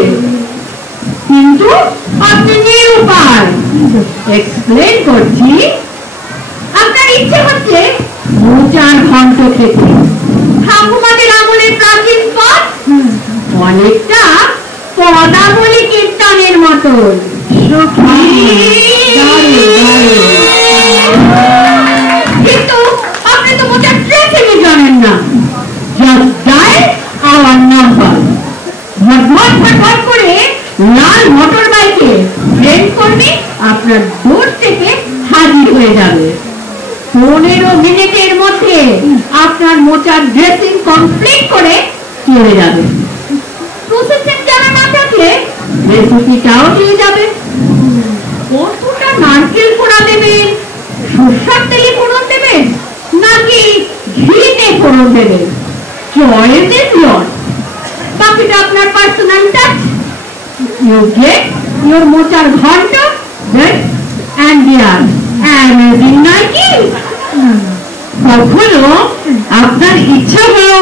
কিন্তু আপনি নিরুপায়। এক্সপ্লেন করছি। আপনার ইচ্ছে হচ্ছে 2-4 ঘন্টা খেতে, ঠাকুমাদের আমলের প্রাচীন পথ, অনেকটা পদাবলী কীর্তনের মতন। কিন্তু আপনি তো মোটের ট্রেসিংই জানেন না। Just dial our number. ভটভট করে লাল মোটর বাইকে ট্রেন কর্মী আপনার দূর থেকে হাজির হয়ে যাবে। 15 মিনিটের মধ্যে আপনার মোচার ড্রেসিং কমপ্লিট করে চলে যাবে। প্রসেসিং জানা না থাকলে রেসিপিটাও দিয়ে যাবে। কতটা নারকেল পোড়া দেবেন, সরষের তেলে ফোড়ন দেবেন নাকি ঘিতে ফোড়ন দেবেন, চয়েস ইজ ইয়োর। বাকিটা আপনার personal touch. You get your মোচার ঘন্ট দেন অ্যান্ড ডিয়ার অ্যামেজিং নয় কি? কখনো আপনার ইচ্ছা হলো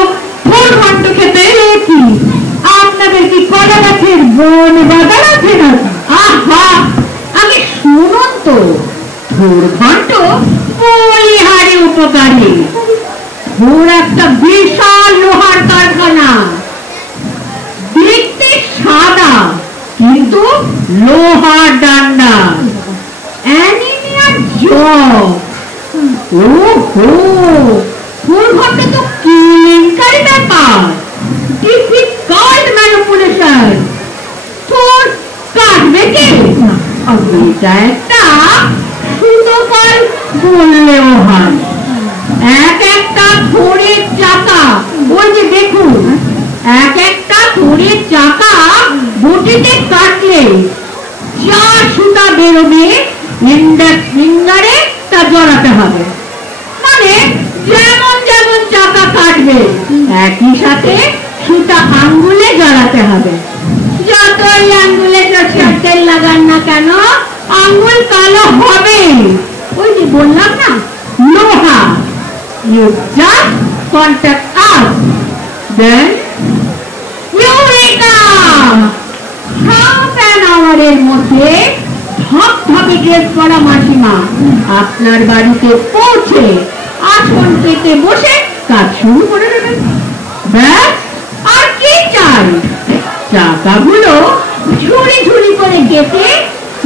4 ঘন্টা খেতে কি? আপনাদের কি কলা গাছের বন বাগান আছে না? আহা, আগে শুনুন তো। 4 ঘন্টা বলিহারি উপকারী। ওর একটা বিশাল লোহার কারখানা, দেখতে সাদা কিন্তু লোহার ডান্ডা, অ্যানিমিয়ার জব। ওহো, 4 ঘন্টা তো কেলেঙ্কারি ব্যাপার, ডিফিকাল্ট ম্যানিপুলেশন। তোর কাটবে কে? এটা একটা সুতো কল বললেও হয়। একটা থোড়ের চাকা, ওই যে দেখুন, একটা থোড়ের চাকা বটিতে কাটলে যা সুতা বেরোবে ইন্ডেক্স ফিঙ্গারে তা জড়াতে হবে। মানে যেমন যেমন চাকা কাটবে একই সাথে সুতা আঙ্গুলে জড়াতে হবে। যতই আঙ্গুলে সরষের তেল লাগান না কেন, আঙ্গুল কালো হবে। ওই যে বললাম না, লোহা। You just contact us. Then, Eureka! Half an hour এর মধ্যে ধপধপে ড্রেস করা মাসিমা আপনার বাড়িতে পৌঁছে আসন পেতে বসে কাজ শুরু করে দেবেন। ব্যাস, আর কি চাই? চাকাগুলো ঝুড়ি ঝুড়ি করে কেটে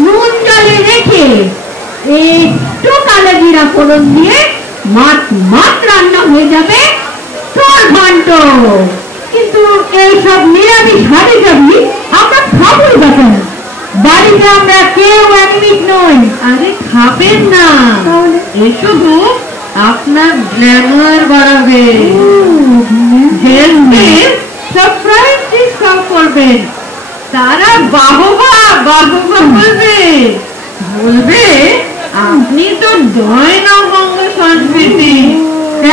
নুন জলে রেখে একটু কালো জিরা ফোড়ন দিয়ে মাত রান্না হয়ে যাবে 4 ঘন্টা। কিন্তু এইসব নিরামিষ হাড়ি যাবি আমরা খাবই বাঁচেন। বাড়িতে আমরা কেউ অ্যানিমিক নই। আরে খাবেন না, এ শুধু আপনার গ্ল্যামার বাড়াবে। হেলথের সারপ্রাইজ ডিসকাউন্ট করবেন, তারা বাহবা বলবে আপনি তো দয়নবঙ্গ সংস্কৃতি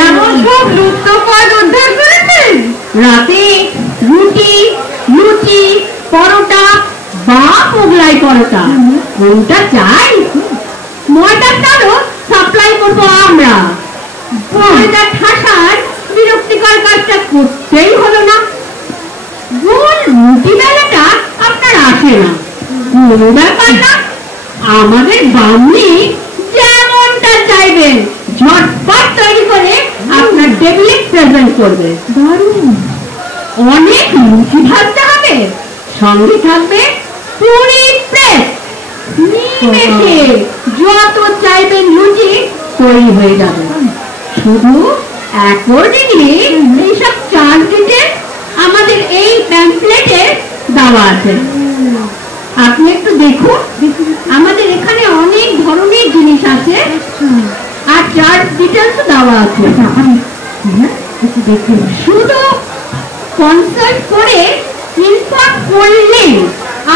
এমন সব লুপ্তপদ উদ্ধার করেছেন। রাতে রুটি, লুচি, পরোটা বা মোগলাই পরোটা কোনটা চাই? ময়দাটারও সাপ্লাই করবো আমরা। ময়দা ঠাসার বিরক্তিকর কাজটা করতেই হলো না। গোল রুটি বেলাটা আপনার আসে না, কোনো ব্যাপার না। আমাদের বামনি যেমনটা চাইবেন ঝটপট তৈরি করে আপনার টেবিলে প্রেজেন্ট করবে। দারুণ। অনেক লুচি ভাজতে হবে, সঙ্গে থাকবে পুরি প্রেস, নিমেষে যত চাইবেন লুচি তৈরি হয়ে যাবে। শুধু অ্যাকর্ডিংলি এইসব চার্জ দিতে আমাদের এই প্যাম্পলেটে দেওয়া আছে। আপনি একটু দেখুন, আমাদের এখানে অনেক ধরনের জিনিস আছে আর চার্জ ডিটেলস দেওয়া আছে। দেখুন, শুধু কনসাল্ট করে ইনফর্ম করলে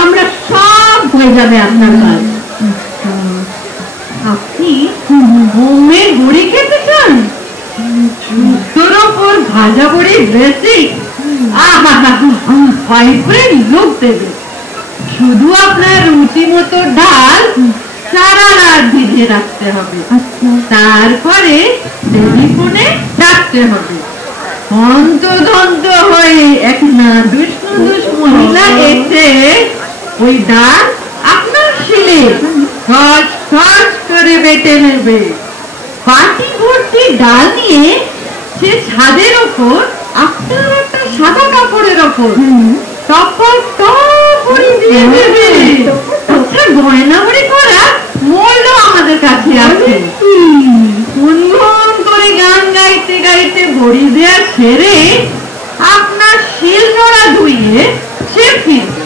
আমরা সব হয়ে যাবে আপনার কাজ। আপনি হোমের বড়ি খেতে চান? শুক্তোর ওপর ভাজা বড়ি বেশি ভাইব্রেন্ট লুক দেবে। শুধু আপনার রুচি মতো ডাল সারা রাত ভিজিয়ে রাখতে হবে, তারপরে টেলিফোনে ডাকতে হবে। হন্তদন্ত হয়ে এক নাদুস নুদুস মহিলা এসে ওই ডাল আপনার শিলে খচ খচ করে বেটে নেবে। বাটি ভর্তি ডাল নিয়ে সে ছাদের ওপর আপনার একটা সাদা কাপড়ের ওপর দিয়ে দেবে। আচ্ছা, গয়নাবড়ি করা মূল্য আমাদের কাছে আছে। গুনগুন করে গান গাইতে গাইতে বড়ি দেওয়া ছেড়ে আপনার শিল নোড়া ধুইয়ে সে ফিরবে।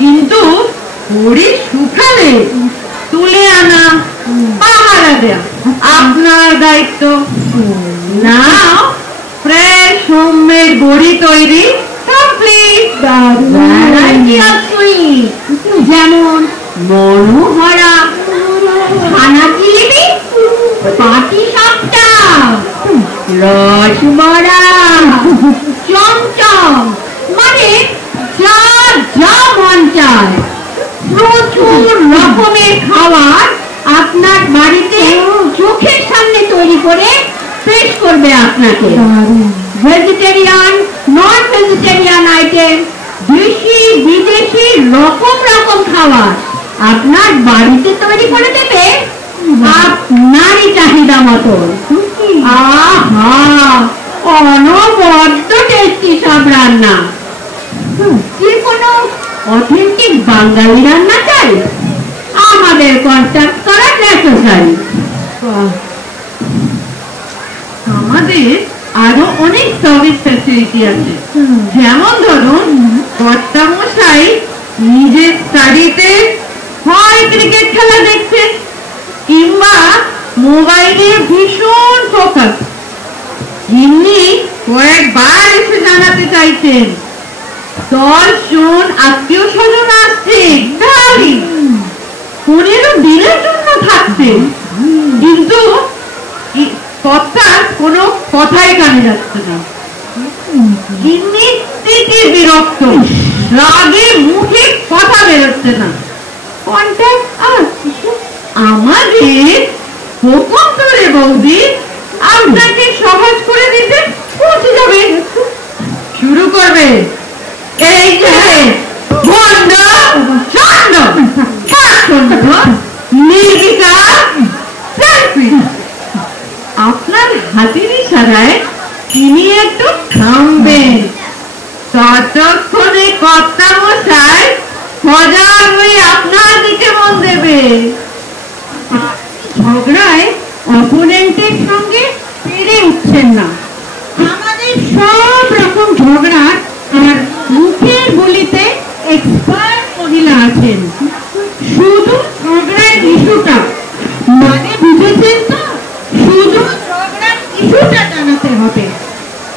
কিন্তু বড়ি শুকালে তুলে আনা, পাহারা দেয়া আপনার দায়িত্ব। নাও ফ্রেশ হোমমেড বড়ি তৈরি কমপ্লিট। যেমন মনোহরা, ছানা জিলিপি, পাটি সাপটা, রসবড়া, চমচম, মানে যা যা মন চায় প্রচুর রকমের খাবার আপনার বাড়িতে চোখের সামনে তৈরি করে পেশ করবে আপনাকে। ভেজিটেরিয়ান, নন ভেজিটেরিয়ান আইটেম, দেশি বিদেশি রকম রকম খাবার আপনার বাড়িতে তৈরি করে দেবে আপনারই চাহিদা মতো। আহা, অনবদ্য টেস্টি সব রান্না। যে কোনো অথেন্টিক বাঙালি রান্না চাই, আমাদের কন্ট্যাক্ট করা নেসেসারি। আমাদের আরো অনেক সার্ভিস ফ্যাসিলিটি আছে। যেমন ধরুন, কর্তা মশাই নিজের স্টাডিতে হয় ক্রিকেট খেলা দেখছেন কিংবা মোবাইলে ভীষণ ফোকাস, এমনি কয়েকবার এসে জানাতে চাইছেন 10 জন আত্মীয় স্বজন আসছে, 15 দিনের জন্য থাকতেন, কিন্তু কর্তার কোনো কথাই কানে যাচ্ছে না। বিরক্ত, রাগে মুখে কথা বেরোচ্ছে না। আমাদের হুকুম করে বৌদি আপনাকে সহজ করে দিতে পৌঁছে যাবে। শুরু করবে এই যে ভণ্ড চন্ড নির্বিকার সেলফি। আপনার হাতের ইশারায় তিনি একটু থামবেন, ততক্ষণে কর্তা মশাই সজাগ হয়ে আপনার দিকে মন দেবে। ঝগড়ায় অপোনেন্টের সঙ্গে পেরে উঠছেন না। আমাদের সব রকম ঝগড়ার আর মুখের বলিতে এক্সপার্ট মহিলা আছেন। শুধু ঝগড়ার ইস্যুটা, মানে বুঝেছেন তো, শুধু ঝগড়ার ইস্যুটা জানাতে হবে,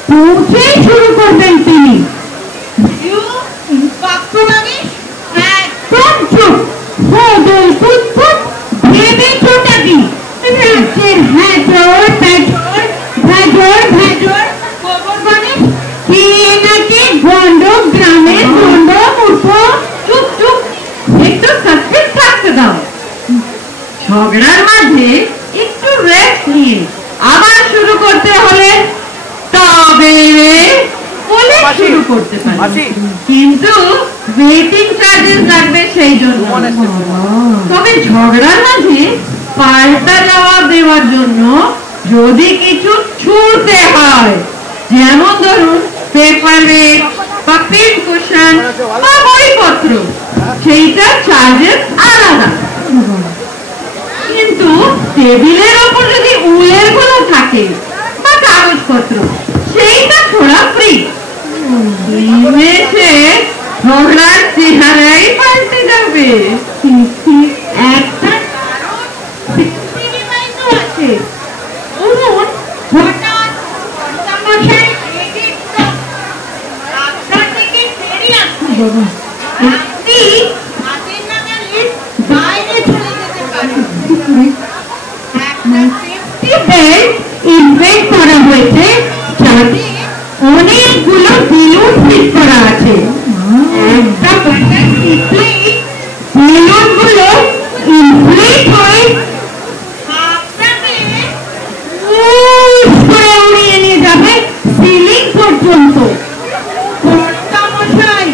পৌঁছেই শুরু করবেন তিনি। একদম চুপ, হদল পুতপুত ভেবেছোটা কি? রাজ্যের ভেজর ভেজর ভেজর ভেজর খবর মানে কে নাকি গন্ড গ্রামের গন্ড মূর্খ। চুপ চুপ, একটু সাসপেন্স থাকতে দাও। ঝগড়ার মাঝে একটু রেস্ট নিয়ে আবার শুরু করতে হলে তবে বলে শুরু করতে পারি, কিন্তু ওয়েটিং চার্জেস লাগবে সেই জন্য। তবে ঝগড়ার মাঝে পাল্টা জবাব দেওয়ার জন্য যদি কিছু ছুঁড়তে হয়, যেমন ধরুন পেপার ওয়েট বা পেন কুশন বা বইপত্র, সেইটা চার্জেস আলাদা। কিন্তু টেবিলের ওপর যদি উলের গুলো থাকে বা কাগজপত্র, সেইটা ছোড়া ফ্রি। নিমেষে ঝগড়ার চেহারাই পাল্টে যাবে। একটা আছে, ধরুন হঠাৎ কর্তামশাই রাস্তা থেকে ফেরি আসছে, আপনি হাতের নাগালে বাইরে চলে যেতে পারেন। একটা সেফটি বেল্ট ইনভেন্ট করা হয়েছে, যাতে অনেকগুলো বেলুন ফিট করা আছে। একটা বাটন টিপলেই বেলুনগুলো ইনফ্লেট হয়ে আপনাকে করে উড়িয়ে নিয়ে যাবে সিলিং পর্যন্ত। কর্তামশাই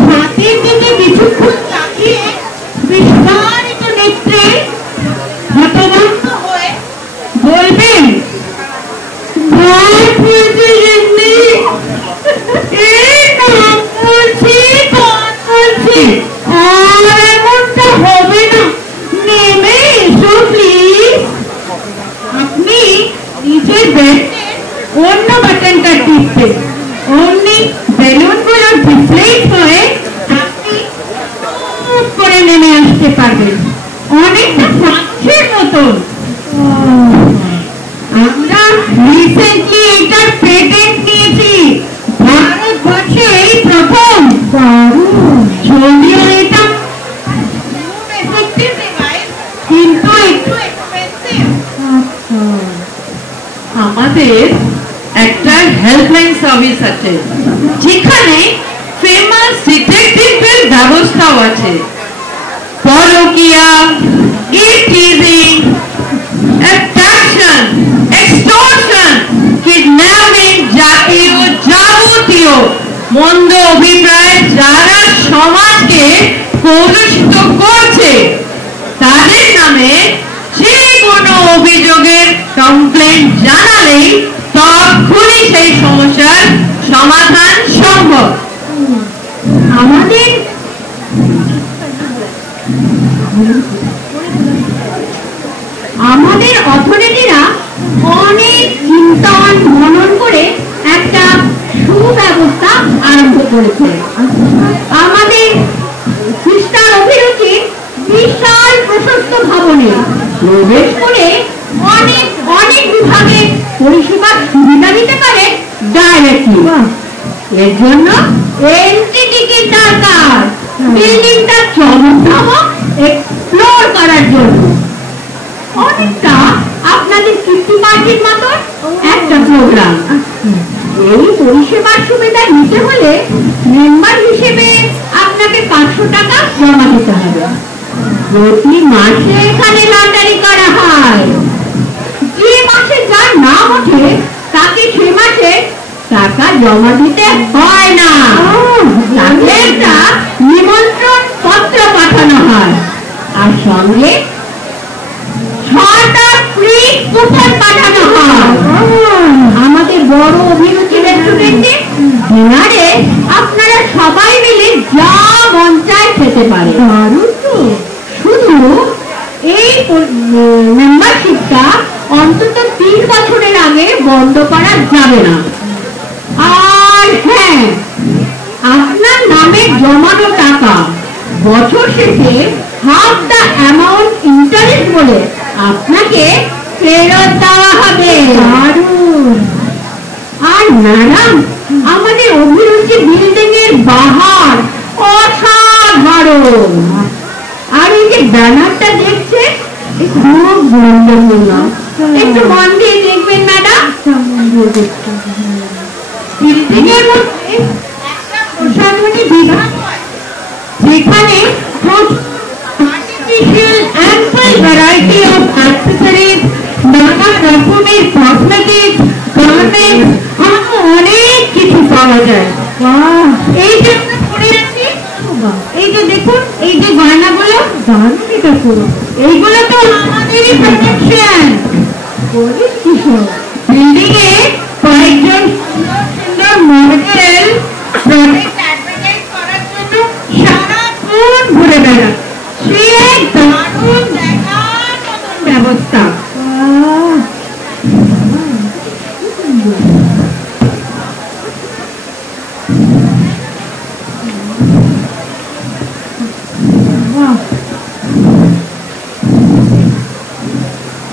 ছাতির দিকে কিছুক্ষণ তাকিয়ে বিস্ফারিত নেত্রে হতভম্ব হয়ে বলবেন, আর এমনটা হবে না, নেমে এসো প্লিজ। আপনি নিচের বেল্টের অন্য বাটনটা টিপবেন, অমনি বেলুনগুলো ডিফ্লেট হয়ে আপনি চুপ করে নেমে আসতে পারবেন, অনেকটা ফ্লাক্সের মতন। আমরা রিসেন্টলি এটার পেটেন্ট নিয়েছি, ভারতবর্ষে এই প্রথম। যদিও এটা খুব এফেক্টিভ ডিভাইস, কিন্তু একটু এক্সপেন্সিভ। আমাদের একটা হেল্পলাইন সার্ভিস আছে, যেখানে ফেমাস ডিটেকটিভের ব্যবস্থাও আছে। পরকীয়া, ইভটিজিং, অ্যাট্রাকশন, এক্সটর্শন, কিডন্যাপিং জাতীয় যাবতীয় মন্দ অভিপ্রায় যারা সমাজকে কলুষিত করছে, তাদের নামে যে কোনো অভিযোগের কমপ্লেন জানালেই তখনই সেই সমস্যার সমাধান সম্ভব। আমাদের অর্থনীতিরা অনেক চিন্তন মনন করে একটা সুব্যবস্থা আরম্ভ করেছে। আমাদের খ্রিস্টান অভিরুচির বিশাল প্রশস্ত ভবনে প্রবেশ করে অনেক অনেক বিভাগে পরিষেবার সুবিধা দিতে পারে ডাইরেক্টলি। এর জন্য এন্ট্রি টিকিট দরকার, বিল্ডিংটা চমৎকার এক্সপ্লোর করার জন্য। অনেকটা আপনাদের কীর্তি পার্টির মতন একটা প্রোগ্রাম। এই পরিষেবার সুবিধা নিতে হলে মেম্বার হিসেবে আপনাকে 500 টাকা জমা দিতে হবে। প্রতি মাসে এখানে লটারি করা হয়, যে মাসে যার নাম ওঠে তাকে সে মাসে টাকা জমা দিতে হয় না, তাকে একটা নিমন্ত্রণ পত্র পাঠানো হয়, আর সঙ্গে 6টা ফ্রি কুপন পাঠানো হয়। আমাদের বড় অভিরুচি রেস্টুরেন্টে ডিনারে আপনারা সবাই মিলে যা মন চায় খেতে পারে। শুধু এই মেম্বারশিপটা অন্তত 3 বছরের আগে বন্ধ করা যাবে না। আর হ্যাঁ, আপনার নামে জমানো টাকা বছর শেষে হাফ দ্য অ্যামাউন্ট ইন্টারেস্ট বলে আপনাকে ফেরত দেওয়া হবে। আর ম্যাডাম, আমাদের অভিরুচি বিল্ডিং এর বাহার অসাধারণ। আর এই যে ব্যানারটা দেখছেন, খুব গুরুত্বপূর্ণ, একটু মন দিয়ে দেখবেন ম্যাডাম। বিল্ডিং এর মধ্যে একটা প্রসাধনী বিভাগ, যেখানে artificial ample variety of accessories, নানা রকমের কসমেটিক্স, গার্মেন্টস, অনেক কিছু পাওয়া যায়। এই যে আমরা পরে আছি, এই যে দেখুন, এই যে গয়নাগুলো, এইগুলো তো আমাদেরই প্রোটেকশন। বিল্ডিং এ কয়েকজন সুন্দর মডেল প্রোডাক্ট অ্যাডভার্টাইজ করার জন্য সারাক্ষণ ঘুরে ঘুরে বেড়া, সে দারুণ দেখার মতন ব্যবস্থা।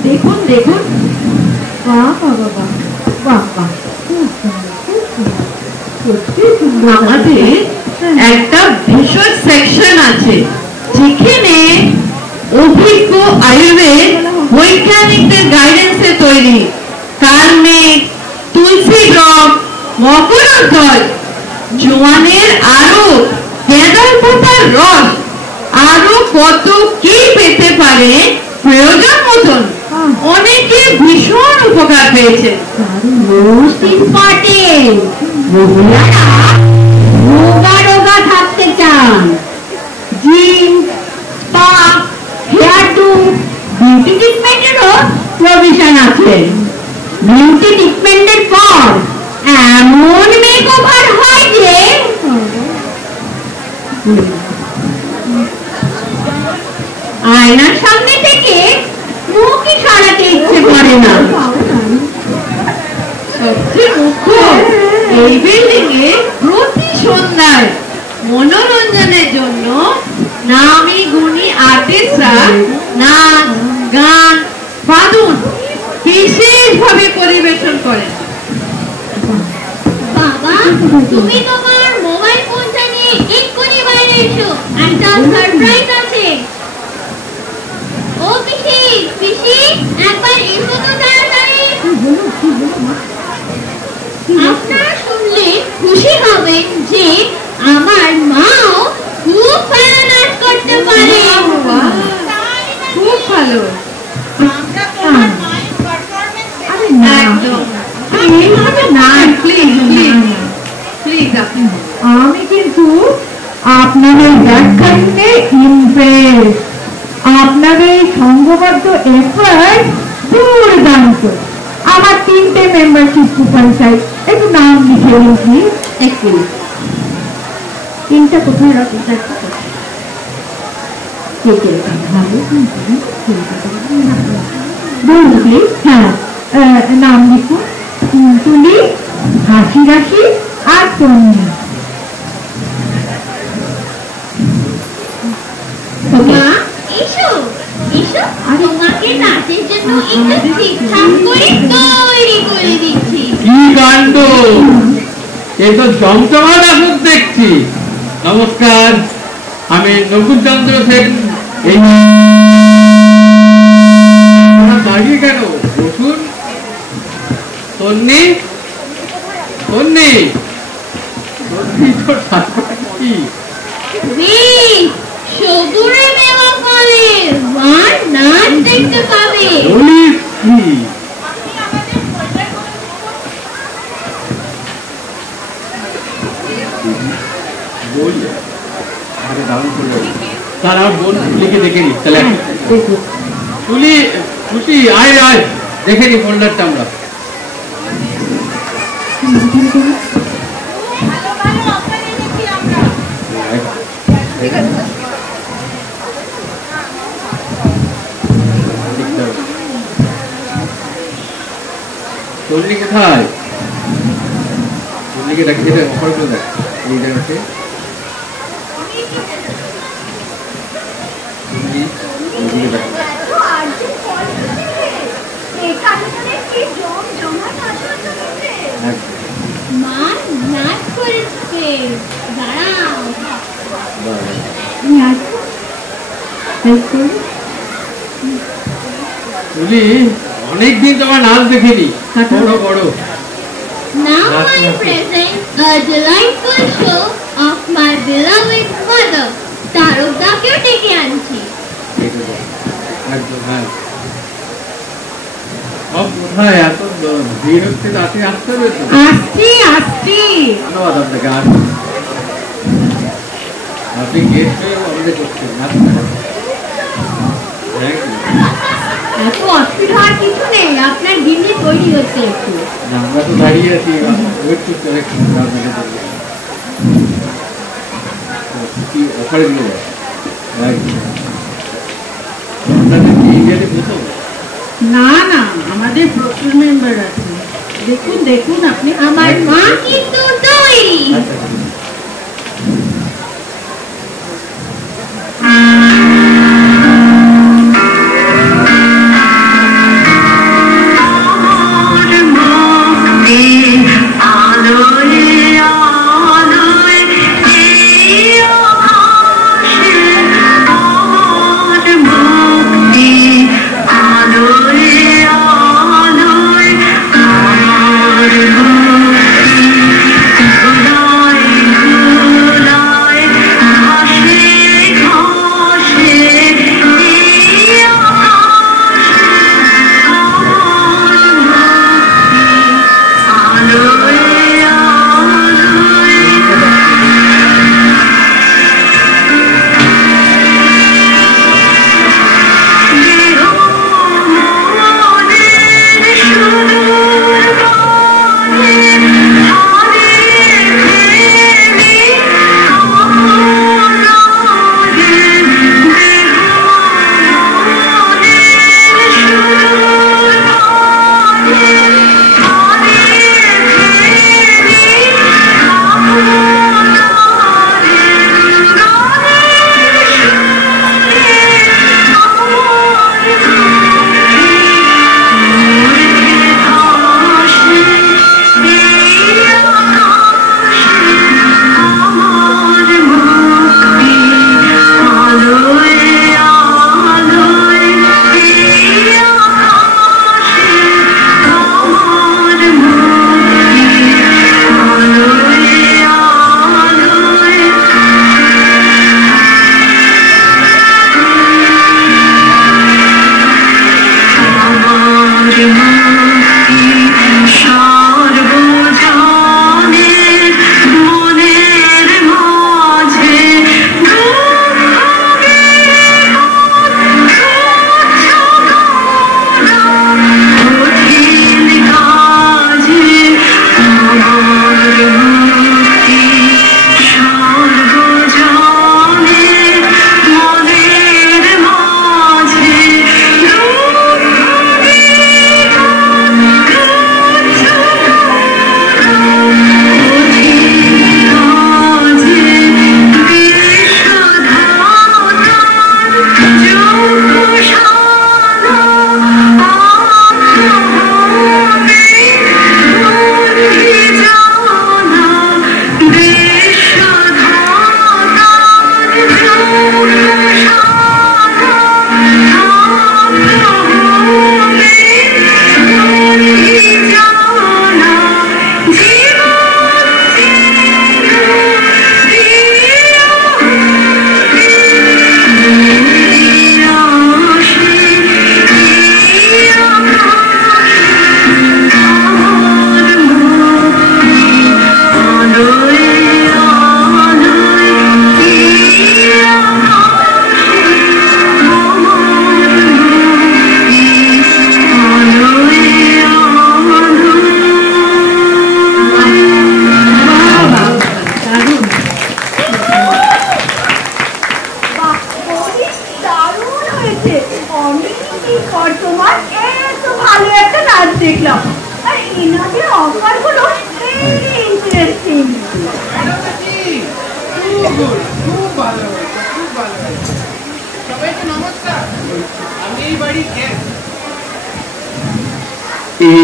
দেখুন দেখুন, বাহ বাবা বাহ বাহ বাহ, আমাদের একটা ভীষণ সেকশন আছে যেখানে অভিজ্ঞ আয়ুর্বেদ বৈজ্ঞানিকদের গাইডেন্সে তৈরি কালমেঘ, তুলসী ড্রপ, মকরধ্বজ, জোয়ানের আরো, গেঁদার পাতার রস, আরো কত কি পেতে পারে প্রয়োজন মতন। অনেকে ভীষণ উপকার পেয়েছে। মোস্ট ইম্পর্টেন্ট, মহিলারা রোগা রোগা থাকতে চান, gym, spa, hair to, beauty ট্রিটমেন্টেরও প্রভিশন আছে। বিউটি ট্রিটমেন্টের পর এমন মেকওভার হয় যে আয়নার সামনে থেকে মুখই সরাতে ইচ্ছে করে না। সবচেয়ে মুখ্য, এই বিল্ডিং এ প্রতি সন্ধ্যায় মনোরঞ্জনের জন্য নামি গুণী আর্টিস্টরা নাচ, গান, বাদন বিশেষভাবে পরিবেশন করেন। বাবা, তুমি তোমার মোবাইল ফোনটা নিয়ে এক্ষুনি বাইরে এসো, একটা সারপ্রাইজ আছে। ও পিসি, পিসি একবার এসো তো তাড়াতাড়ি। আপনারা শুনলে খুশি হবেন যে আমার মাও খুব ভালো নাচ করতে পারে। খুব ভালো। আমি কিন্তু আপনাদের ব্যাখ্যা নিতে ইমপ্রেস। আপনাদের সংঘবদ্ধ এফার্ট দুর্দান্ত। আমার 3টে মেম্বারশিপ কুপন চাই, একটু নাম লিখে দিন প্লিজ। একটু 3টা কোথায় রাখি? হ্যাঁ, নাম লিখুন। তুলি, হাসি রাশি আর তন্নি। মা, এসো এসো, তোমাকে নাচের জন্য একটু ঠিকঠাক করে তৈরি করে দিচ্ছি। কি কাণ্ড, এই তো জমজমাট আসর দেখছি। নমস্কার, আমি নকুলচন্দ্র সেন। এই দাঁড়িয়ে কেন, বসুন। তন্নি, তন্নি, তন্নি তো কি বেশ, সবুরে মেওয়া ফলে মার নাচ দেখতে পাবে। বলিস কি? বললে আরে দারুণ করে তার আর বোন লিখে দেখে নি। তাহলে তুলি, খুশি, আয় আয়, দেখে নি ফোল্ডারটা আমরা। তল্লি কোথায়? তল্লিকে ডাকি, যেটা অফার করে দেয় এই জায়গাতে। মা নাচ করেছে, দাঁড়াও। তুলি, অনেকদিন তোমার নাচ দেখিনি, বড় বড়। Now I present a delightful show of my beloved mother. তারকদাকেও ডেকে আনছি। একদম, হ্যাঁ। কোথায় এত ভিড় হচ্ছে? রাতে আসতে হবে তো। আসছি আসছি। ধন্যবাদ আপনাকে। আপনি গেস্ট হয়ে আমাদের করছেন। এত অসুবিধা হওয়ার কিছু নেই, আপনার দিনে তৈরি হচ্ছে একটু। আমরা তো দাঁড়িয়ে আছি, ওয়েট করতে কি অফারে দিয়ে দেয়। আপনাদের কি ইন্ডিয়াতে প্রথম? না না, আমাদের প্রচুর মেম্বার আছে। দেখুন দেখুন আপনি, আমার মা কিন্তু তৈরি।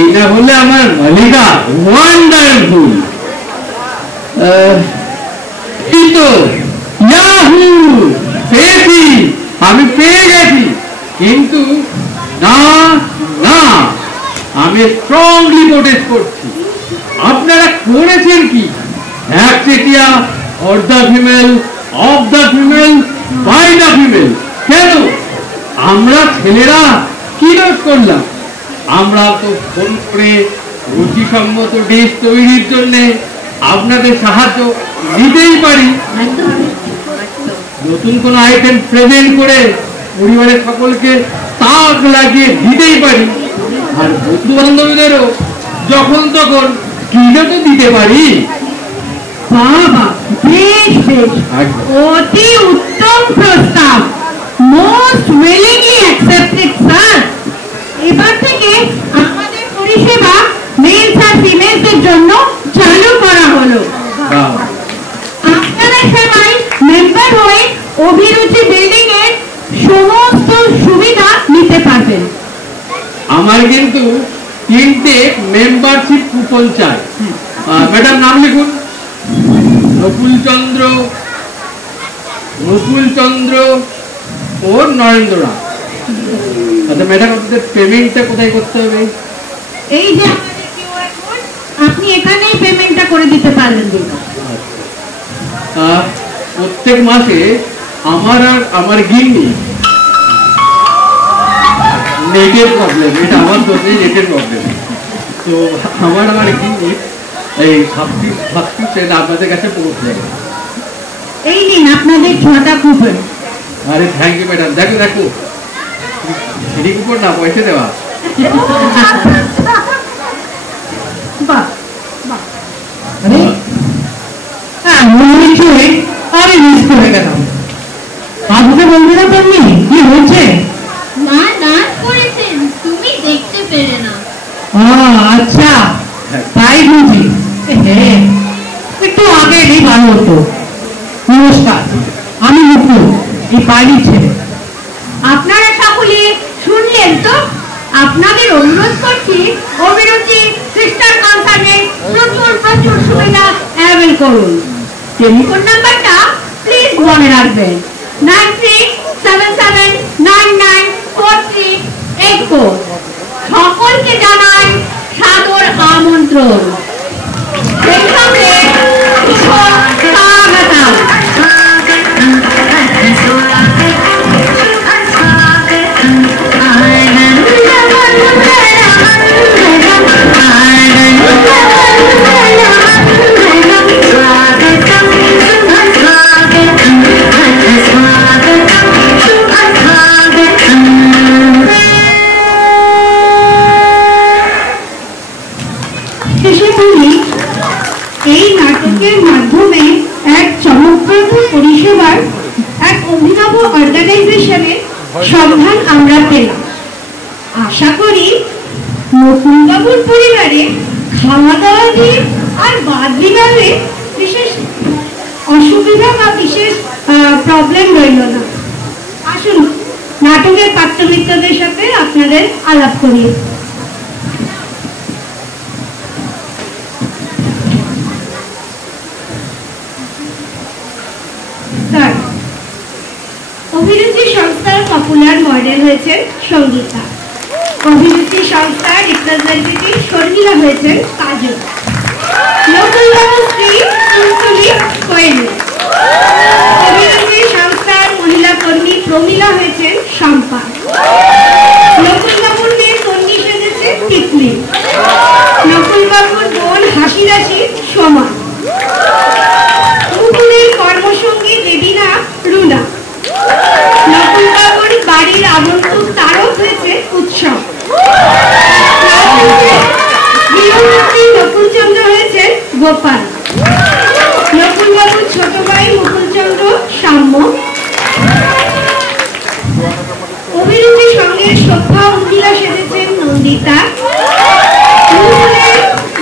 এটা হলে আমার মালিকা ওয়ান্ডারফুল। পেয়েছি, আমি পেয়ে গেছি, কিন্তু না না, আমি স্ট্রংলি প্রোটেস্ট করছি। আপনারা করেছেন কি? একচেটিয়া or the female, of the female, by the female. কেন আমরা ছেলেরা কি দোষ করলাম? আমরা তো ফোন করে রুচিসম্মত ডিশ তৈরির জন্য আপনাদের সাহায্য নিতেই পারি। নতুন কোন আইটেম প্রেজেন্ট করে পরিবারের সকলকে তাক লাগিয়ে দিতেই পারি। আর বন্ধু বান্ধবীদেরও যখন তখন কিনে তো দিতে পারি। বাবা, বেশ বেশ, অতি উত্তম উত্তম প্রস্তাব, মোস্ট উইলিংলি অ্যাকসেপ্টেড স্যার। এবার থেকে আমাদের পরিষেবা মেলস আর ফিমেলসের জন্য চালু করা হলো। আপনারা সবাই মেম্বার হয়ে অভিরুচি বিল্ডিং এর সমস্ত সুবিধা নিতে পারবেন। আমার কিন্তু 3টে মেম্বারশিপ কুপন চাই। ম্যাডাম নাম লিখুন। নকুল চন্দ্র ও নরেন্দ্রনাথ। আচ্ছা ম্যাডাম, আপনাদের পেমেন্টটা কোথায় করতে হবে? এই যে আমাদের কিউআর কোড, আপনি এখানেই পেমেন্টটা করে দিতে পারবেন। প্রত্যেক মাসে আমার আর আমার গিন্নি নেটের প্রবলেম, এটা আমার দোষে নেটের প্রবলেম। তো আমার গিন্নি এই সাবস্ক্রিপশন আপনাদের কাছে পৌঁছে যাবে। এই নিন আপনাদের 6টা কুপন। আরে থ্যাংক ইউ ম্যাডাম। দেখো সিডি কুপন না, পয়সা দেওয়া। বাহ বাহ, আরে হ্যাঁ মনে হচ্ছে আমি মিস করে গেলাম। আপনাকে বলবি না তুমি কি হচ্ছে? মা ডান্স করেছেন, তুমি দেখতে পেলে না। আচ্ছা তাই বুঝি। একটু আগে এলেই ভালো হতো। নমস্কার, আমি মুকুল, এই বাড়ির ছেলে। আপনারা সকলে শুনলেন তো? আপনাদের অনুরোধ করছি অভিরুচি সিস্টার কনসার্নে প্রচুর সুবিধা অ্যাভেল করুন। টেলিফোন নাম্বারটা প্লিজ মনে রাখবেন, 9677994384। সকলকে জানাই সাদর আমন্ত্রণ। সেই সঙ্গে স্বাগতম। এই নাটকের মাধ্যমে এক চমকপ্রদ পরিষেবার এক অভিনব অর্গানাইজেশনের সন্ধান আমরা পেলাম। আশা করি নকুলবাবুর পরিবারে খাওয়া দাওয়া নিয়ে আর বাদ বিবাহে বিশেষ অসুবিধা বা বিশেষ প্রবলেম রইল না। আসুন নাটকের পাত্রমিত্রদের সাথে আপনাদের আলাপ করি। স্যার, অভিরুচি সংস্থার পপুলার মডেল হয়েছেন সঙ্গীতা। অভিরুচি সংস্থার রিপ্রেজেন্টেটিভ শর্মিলা হয়েছেন কাজল। নকুলবাবুর স্ত্রী টুনটুনি কোয়েল। অভিরুচি সংস্থার মহিলা কর্মী প্রমীলা হয়েছেন শম্পা। নকুলবাবুর মেয়ে তন্নি সেজেছে তিতলি। নকুলবাবুর বোন হাসিরাশি সোমা। মুকুলের কর্মসঙ্গী দেবীনা রুনা। নকুলবাবুর বাড়ির আগন্তুক তারক হয়েছে উৎসব। গৃহমন্ত্রী নকুলচন্দ্র হয়েছেন গোপাল। নকুলবাবুর ছোট ভাই মুকুলচন্দ্র সাম্য। অভিরুচির সঙ্গে সভ্যা উর্মিলা সেজেছেন নন্দিতা। মুকুলের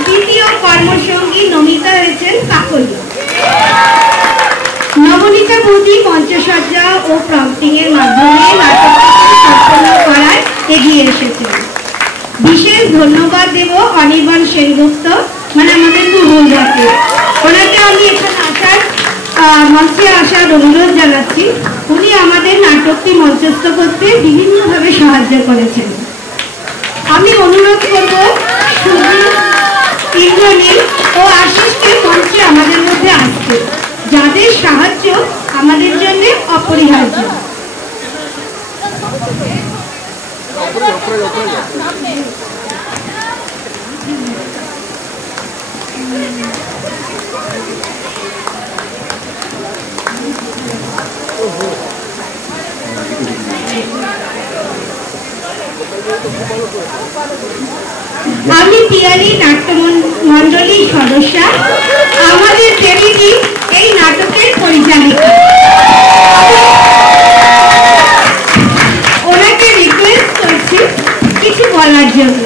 দ্বিতীয় কর্মসঙ্গী নমিতা হয়েছেন কাকলি। নবনীতা বৌদি মঞ্চসজ্জা ও প্রম্পটিং এর মাধ্যমে নাটকটি সম্পন্ন করায় এগিয়ে এসেছেন। বিশেষ ধন্যবাদ দেব অনির্বাণ সেনগুপ্ত, মানে আমাদের মুহুলদাকে। ওনাকে আমি এখানে মঞ্চে আসার অনুরোধ জানাচ্ছি। উনি আমাদের নাটকটি মঞ্চস্থ করতে বিভিন্নভাবে সাহায্য করেছেন। আমি অনুরোধ করব সুবীর, ইন্দ্রনীল ও আশিসকে মঞ্চে আমাদের মধ্যে আসতে, যাদের সাহায্য আমাদের জন্য অপরিহার্য। আমি পিয়ালি নাট্য মন্ডলীর সদস্যা। আমাদের দেবীজি এই নাটকের পরিচালিকা। দেওয়ার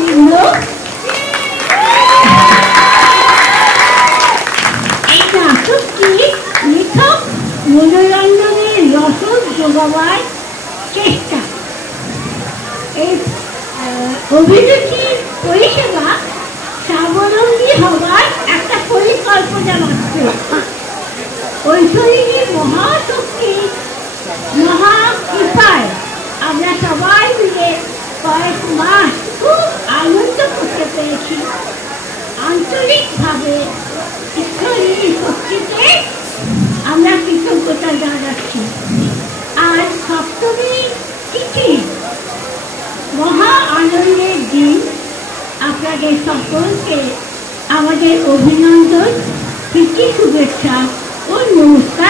জন্য। এই নাটকটি লেখক মনোরঞ্জনের রসদ যোগাবার চেষ্টা। এই অভিনেত্রীর পরিষেবা স্বাবলম্বী হওয়ার একটা পরিকল্পনা মাত্র। ঐশ্বরিনী মহাশক্তি মহাকৃপায় আমরা সবাই মিলে কয়েক মাস খুব আনন্দ করতে পেরেছি। আন্তরিকভাবে ঈশ্বরের শক্তিকে আমরা কৃতজ্ঞতা জানাচ্ছি। আর সপ্তমী তিথি মহা আনন্দের দিন। আপনাদের সকলকে আমাদের অভিনন্দন, প্রীতি শুভেচ্ছা ও নমস্কার।